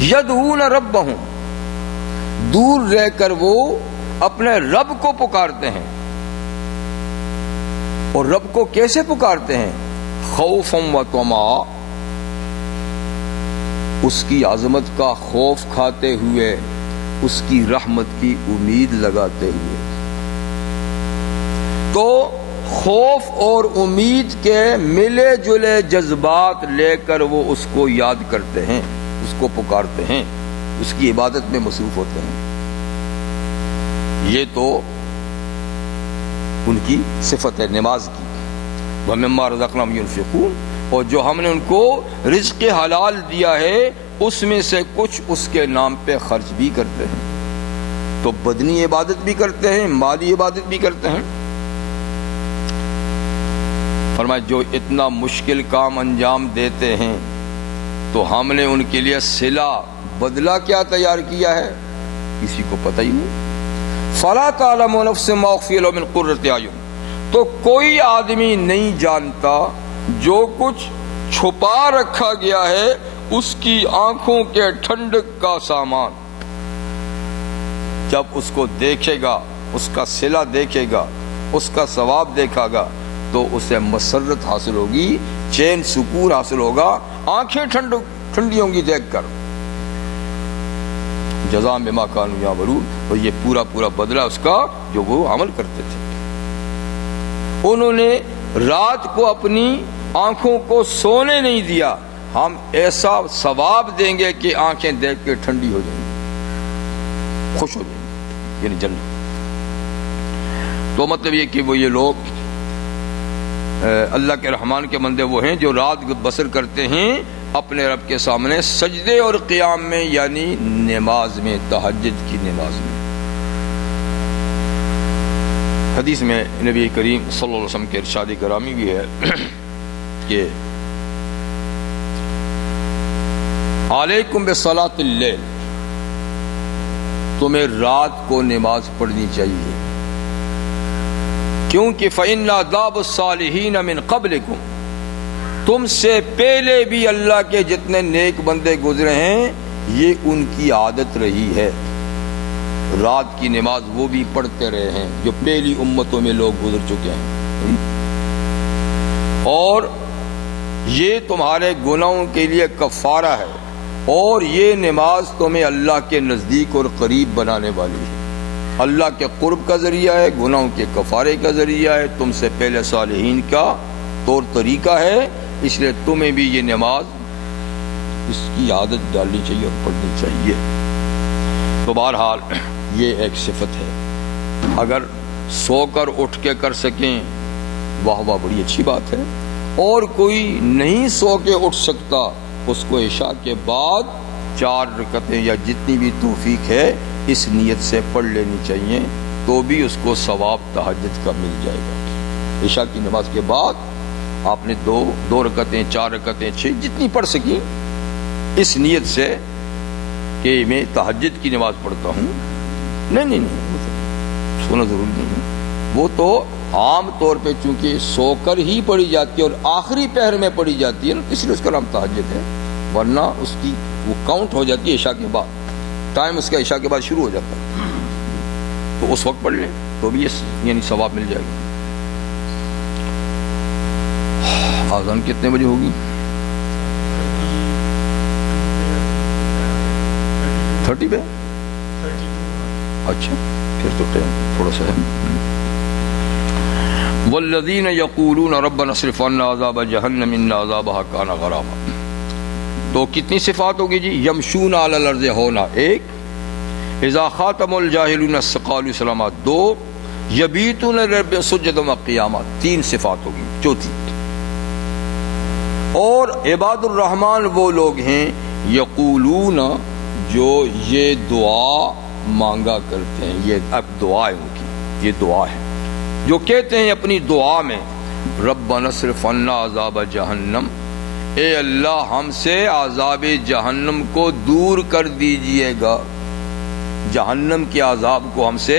یدعون ربہم، دور رہ کر وہ اپنے رب کو پکارتے ہیں، اور رب کو کیسے پکارتے ہیں؟ خوفا و طمعا، اس کی عظمت کا خوف کھاتے ہوئے، اس کی رحمت کی امید لگاتے ہوئے۔ تو خوف اور امید کے ملے جلے جذبات لے کر وہ اس کو یاد کرتے ہیں، اس کو پکارتے ہیں، اس کی عبادت میں مصروف ہوتے ہیں۔ یہ تو ان کی صفت ہے نماز کی۔ وَمِمَّا رَزَقْنَاهُمْ يُنْفِقُونَ، اور جو ہم نے ان کو رزق حلال دیا ہے اس میں سے کچھ اس کے نام پہ خرچ بھی کرتے ہیں۔ تو بدنی عبادت بھی کرتے ہیں، مالی عبادت بھی کرتے ہیں۔ فرمایا جو اتنا مشکل کام انجام دیتے ہیں تو ہم نے ان کے لیے صلہ، بدلہ کیا تیار کیا ہے کسی کو پتہ ہی نہیں۔ فَلَا تَعْلَمُ نَفْسٌ مَا أُخْفِيَ لَهُم مِّن قُرَّةِ أَعْيُنٍ، تو کوئی آدمی نہیں جانتا جو کچھ چھپا رکھا گیا ہے اس کی آنکھوں کے ٹھنڈک کا سامان. جب اس کو دیکھے گا، اس کا صلہ دیکھے گا، اس کا ثواب دیکھا گا تو اسے مسرت حاصل ہوگی، چین سکون حاصل ہوگا، آنکھیں ٹھنڈی ہوں گی دیکھ کر. جزاء بما کانوا یعملون، اور یہ پورا بدلہ اس کا جو وہ عمل کرتے تھے. انہوں نے رات کو اپنی آنکھوں کو سونے نہیں دیا، ہم ایسا ثواب دیں گے کہ آنکھیں دیکھ کے ٹھنڈی ہو جائیں گی، خوش ہو جائیں گی، یعنی جنت. تو مطلب یہ کہ وہ یہ لوگ اللہ کے رحمان کے بندے وہ ہیں جو رات بسر کرتے ہیں اپنے رب کے سامنے سجدے اور قیام میں، یعنی نماز میں، تہجد کی نماز میں. حدیث میں نبی کریم صلی اللہ علیہ وسلم کے ارشاد گرامی بھی ہے کہ علیکم بصلاۃ اللیل، تمہیں رات کو نماز پڑھنی چاہیے، کیونکہ فإن عذاب الصالحین من قبلکم، تم سے پہلے بھی اللہ کے جتنے نیک بندے گزرے ہیں یہ ان کی عادت رہی ہے، رات کی نماز وہ بھی پڑھتے رہے ہیں جو پہلی امتوں میں لوگ گزر چکے ہیں، اور یہ تمہارے گناہوں کے لیے کفارہ ہے، اور یہ نماز تمہیں اللہ کے نزدیک اور قریب بنانے والی ہے، اللہ کے قرب کا ذریعہ ہے، گناہوں کے کفارے کا ذریعہ ہے، تم سے پہلے صالحین کا طور طریقہ ہے، اس لیے تمہیں بھی یہ نماز اس کی عادت ڈالنی چاہیے اور پڑھنی چاہیے. تو بہرحال یہ ایک صفت ہے، اگر سو کر اٹھ کے کر سکیں واہ واہ بڑی اچھی بات ہے، اور کوئی نہیں سو کے اٹھ سکتا اس کو عشاء کے بعد 4 رکعتیں یا جتنی بھی توفیق ہے اس نیت سے پڑھ لینی چاہیے، تو بھی اس کو ثواب تہجد کا مل جائے گا. عشاء کی نماز کے بعد آپ نے 2 رکعتیں 4 رکعتیں 6 جتنی پڑھ سکی اس نیت سے کہ میں تہجد کی نماز پڑھتا ہوں. نہیں سونا ضروری نہیں ہے، وہ تو عام طور پہ چونکہ سو کر ہی پڑھی جاتی ہے اور آخری پہر میں پڑھی جاتی ہے نا، اس لیے اس کا نام تہجد ہے، ورنہ اس کی وہ کاؤنٹ ہو جاتی ہے عشاء کے بعد، ٹائم اس کا عشاء کے بعد شروع ہو جاتا ہے، تو اس وقت پڑھ لیں تو بھی یعنی ثواب مل جائے گا. آذان کتنے بجے ہوگی؟ 30 پہ؟ اچھا پھر تو تھوڑا سا ہے. والذین یقولون ربنا اصرف عنا عذاب جہنم ان عذابها کان غراما. تو کتنی صفات ہوگی جی؟ یمشون علی الارض ہونا 1، اذا خاطم الجاہلون قالوا سلاما 2، یبیتون لرب سجدا وقیاما 3 صفات ہوگی. 4 اور عباد الرحمن وہ لوگ ہیں یقولون جو یہ دعا مانگا کرتے ہیں، یہ اب دعا ہے ان کی، یہ دعا ہے جو کہتے ہیں اپنی دعا میں ربنا اصرف عنا عذاب جہنم، اے اللہ ہم سے عذاب جہنم کو دور کر دیجئے گا، جہنم کے عذاب کو ہم سے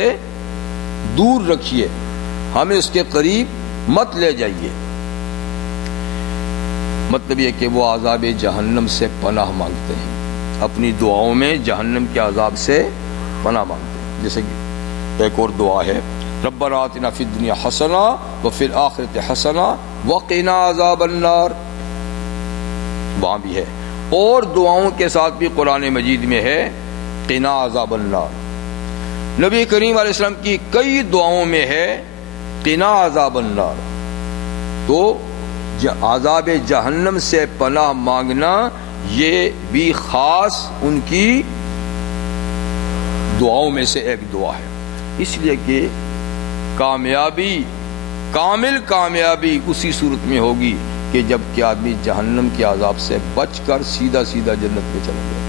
دور رکھیے، ہمیں اس کے قریب مت لے جائیے. مطلب یہ کہ وہ عذاب جہنم سے پناہ مانگتے ہیں، اپنی دعاؤں میں جہنم کے عذاب سے پناہ مانگتے ہیں. جیسے کہ ایک اور دعا ہے ربنا آتنا فی الدنیا حسنہ وفی الآخرۃ حسنہ وقنا عذاب النار، وہاں بھی ہے. اور دعاؤں کے ساتھ بھی قرآن مجید میں ہے قنا عذاب النار. نبی کریم علیہ السلام کی کئی دعاؤں میں ہے قنا عذاب النار. تو عذاب جہنم سے پناہ مانگنا یہ بھی خاص ان کی دعاؤں میں سے ایک دعا ہے، اس لیے کہ کامیابی، کامل کامیابی اسی صورت میں ہوگی کہ جب کہ آدمی جہنم کے عذاب سے بچ کر سیدھا جنت پہ چلا جائے.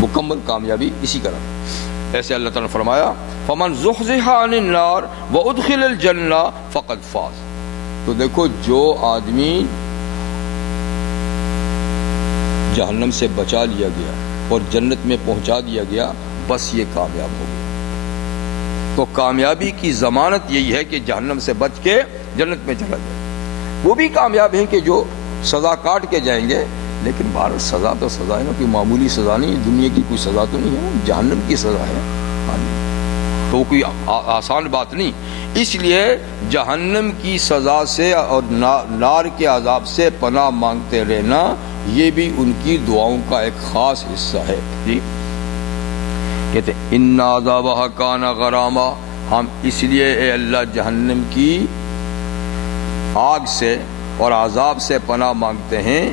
مکمل کامیابی اسی کا نام. ایسے اللہ تعالیٰ نے فرمایا فمن زحزح عن النار وادخل الجنہ فقد فاز. تو دیکھو جو آدمی جہنم سے بچا لیا گیا اور جنت میں پہنچا دیا گیا بس یہ کامیاب ہو گیا. تو کامیابی کی ضمانت یہی ہے کہ جہنم سے بچ کے جنت میں چلا جائے. وہ بھی کامیاب ہیں کہ جو سزا کاٹ کے جائیں گے، لیکن بہرحال سزا تو سزا ہے نا، کوئی معمولی سزا نہیں ہے، دنیا کی کوئی سزا تو نہیں ہے، جہنم کی سزا ہے، تو کوئی آسان بات نہیں۔ اس لیے جہنم کی سزا سے اور نار کے عذاب سے پناہ مانگتے رہنا، یہ بھی ان کی دعاؤں کا ایک خاص حصہ ہے۔ جی کہتے ہیں ان عذابہ کان غراما، ہم اس لیے اے اللہ جہنم کی آگ سے اور عذاب سے پناہ مانگتے ہیں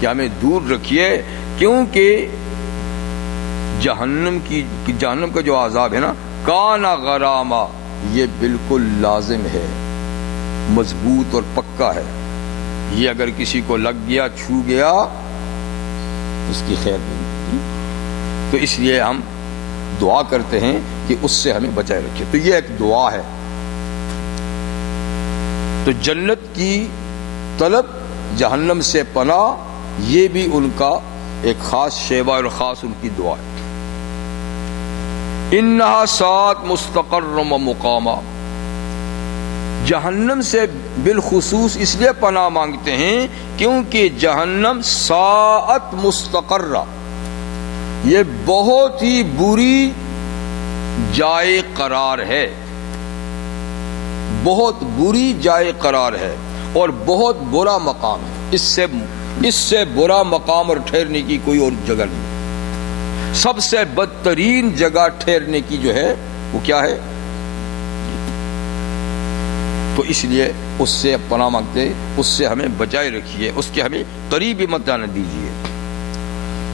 کہ ہمیں دور رکھیے، کیونکہ جہنم کا جو عذاب ہے نا، کان غراما، یہ بالکل لازم ہے، مضبوط اور پکا ہے۔ یہ اگر کسی کو لگ گیا، چھو گیا، اس کی خیر نہیں۔ تو اس لیے ہم دعا کرتے ہیں کہ اس سے ہمیں بچائے رکھے۔ تو یہ ایک دعا ہے۔ تو جنت کی طلب، جہنم سے پناہ، یہ بھی ان کا ایک خاص شیوا اور خاص ان کی دعا ہے۔ انہا سات مستقر و مقامہ، جہنم سے بالخصوص اس لیے پناہ مانگتے ہیں کیونکہ جہنم ساعت مستقرہ، یہ بہت ہی بری جائے قرار ہے، بہت بری جائے قرار ہے اور بہت برا مقام ہے۔ اس سے برا مقام اور ٹھہرنے کی کوئی اور جگہ نہیں۔ سب سے بدترین جگہ ٹھہرنے کی جو ہے وہ کیا ہے؟ تو اس لیے اس سے پناہ مانگتے، اس سے ہمیں بچائے رکھیے، اس کے ہمیں قریب ہی مت جانے دیجیے۔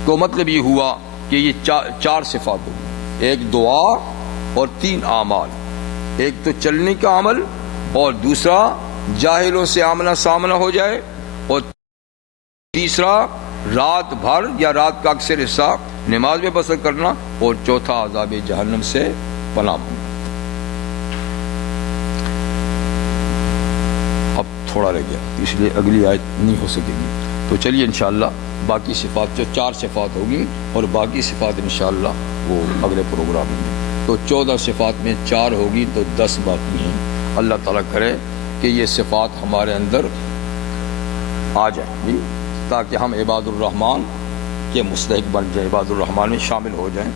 تو مطلب یہ ہوا کہ یہ چار صفات ہوگی، ایک دعا اور تین اعمال، ایک تو چلنے کا عمل، اور دوسرا جاہلوں سے آمنا سامنا ہو جائے، اور تیسرا رات بھر یا رات کا اکثر حصہ نماز میں بسر کرنا، اور چوتھا عذاب جہنم سے پناہ مانگنا۔ اب تھوڑا رہ گیا، اس لیے اگلی آیت نہیں ہو سکے گی، تو چلیے انشاءاللہ باقی صفات جو 4 صفات ہوگی، اور باقی صفات انشاءاللہ وہ اگلے پروگرام میں۔ تو 14 صفات میں 4 ہوگی تو 10 باقی ہیں۔ اللہ تعالیٰ کرے کہ یہ صفات ہمارے اندر آ جائیں، تاکہ ہم عباد الرحمن کے مستحق بن جائیں، عباد الرحمن میں شامل ہو جائیں۔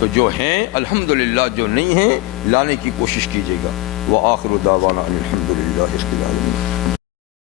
تو جو ہیں الحمدللہ، جو نہیں ہیں لانے کی کوشش کیجیے گا۔ وآخر دعوانا الحمدللہ رب العالمین۔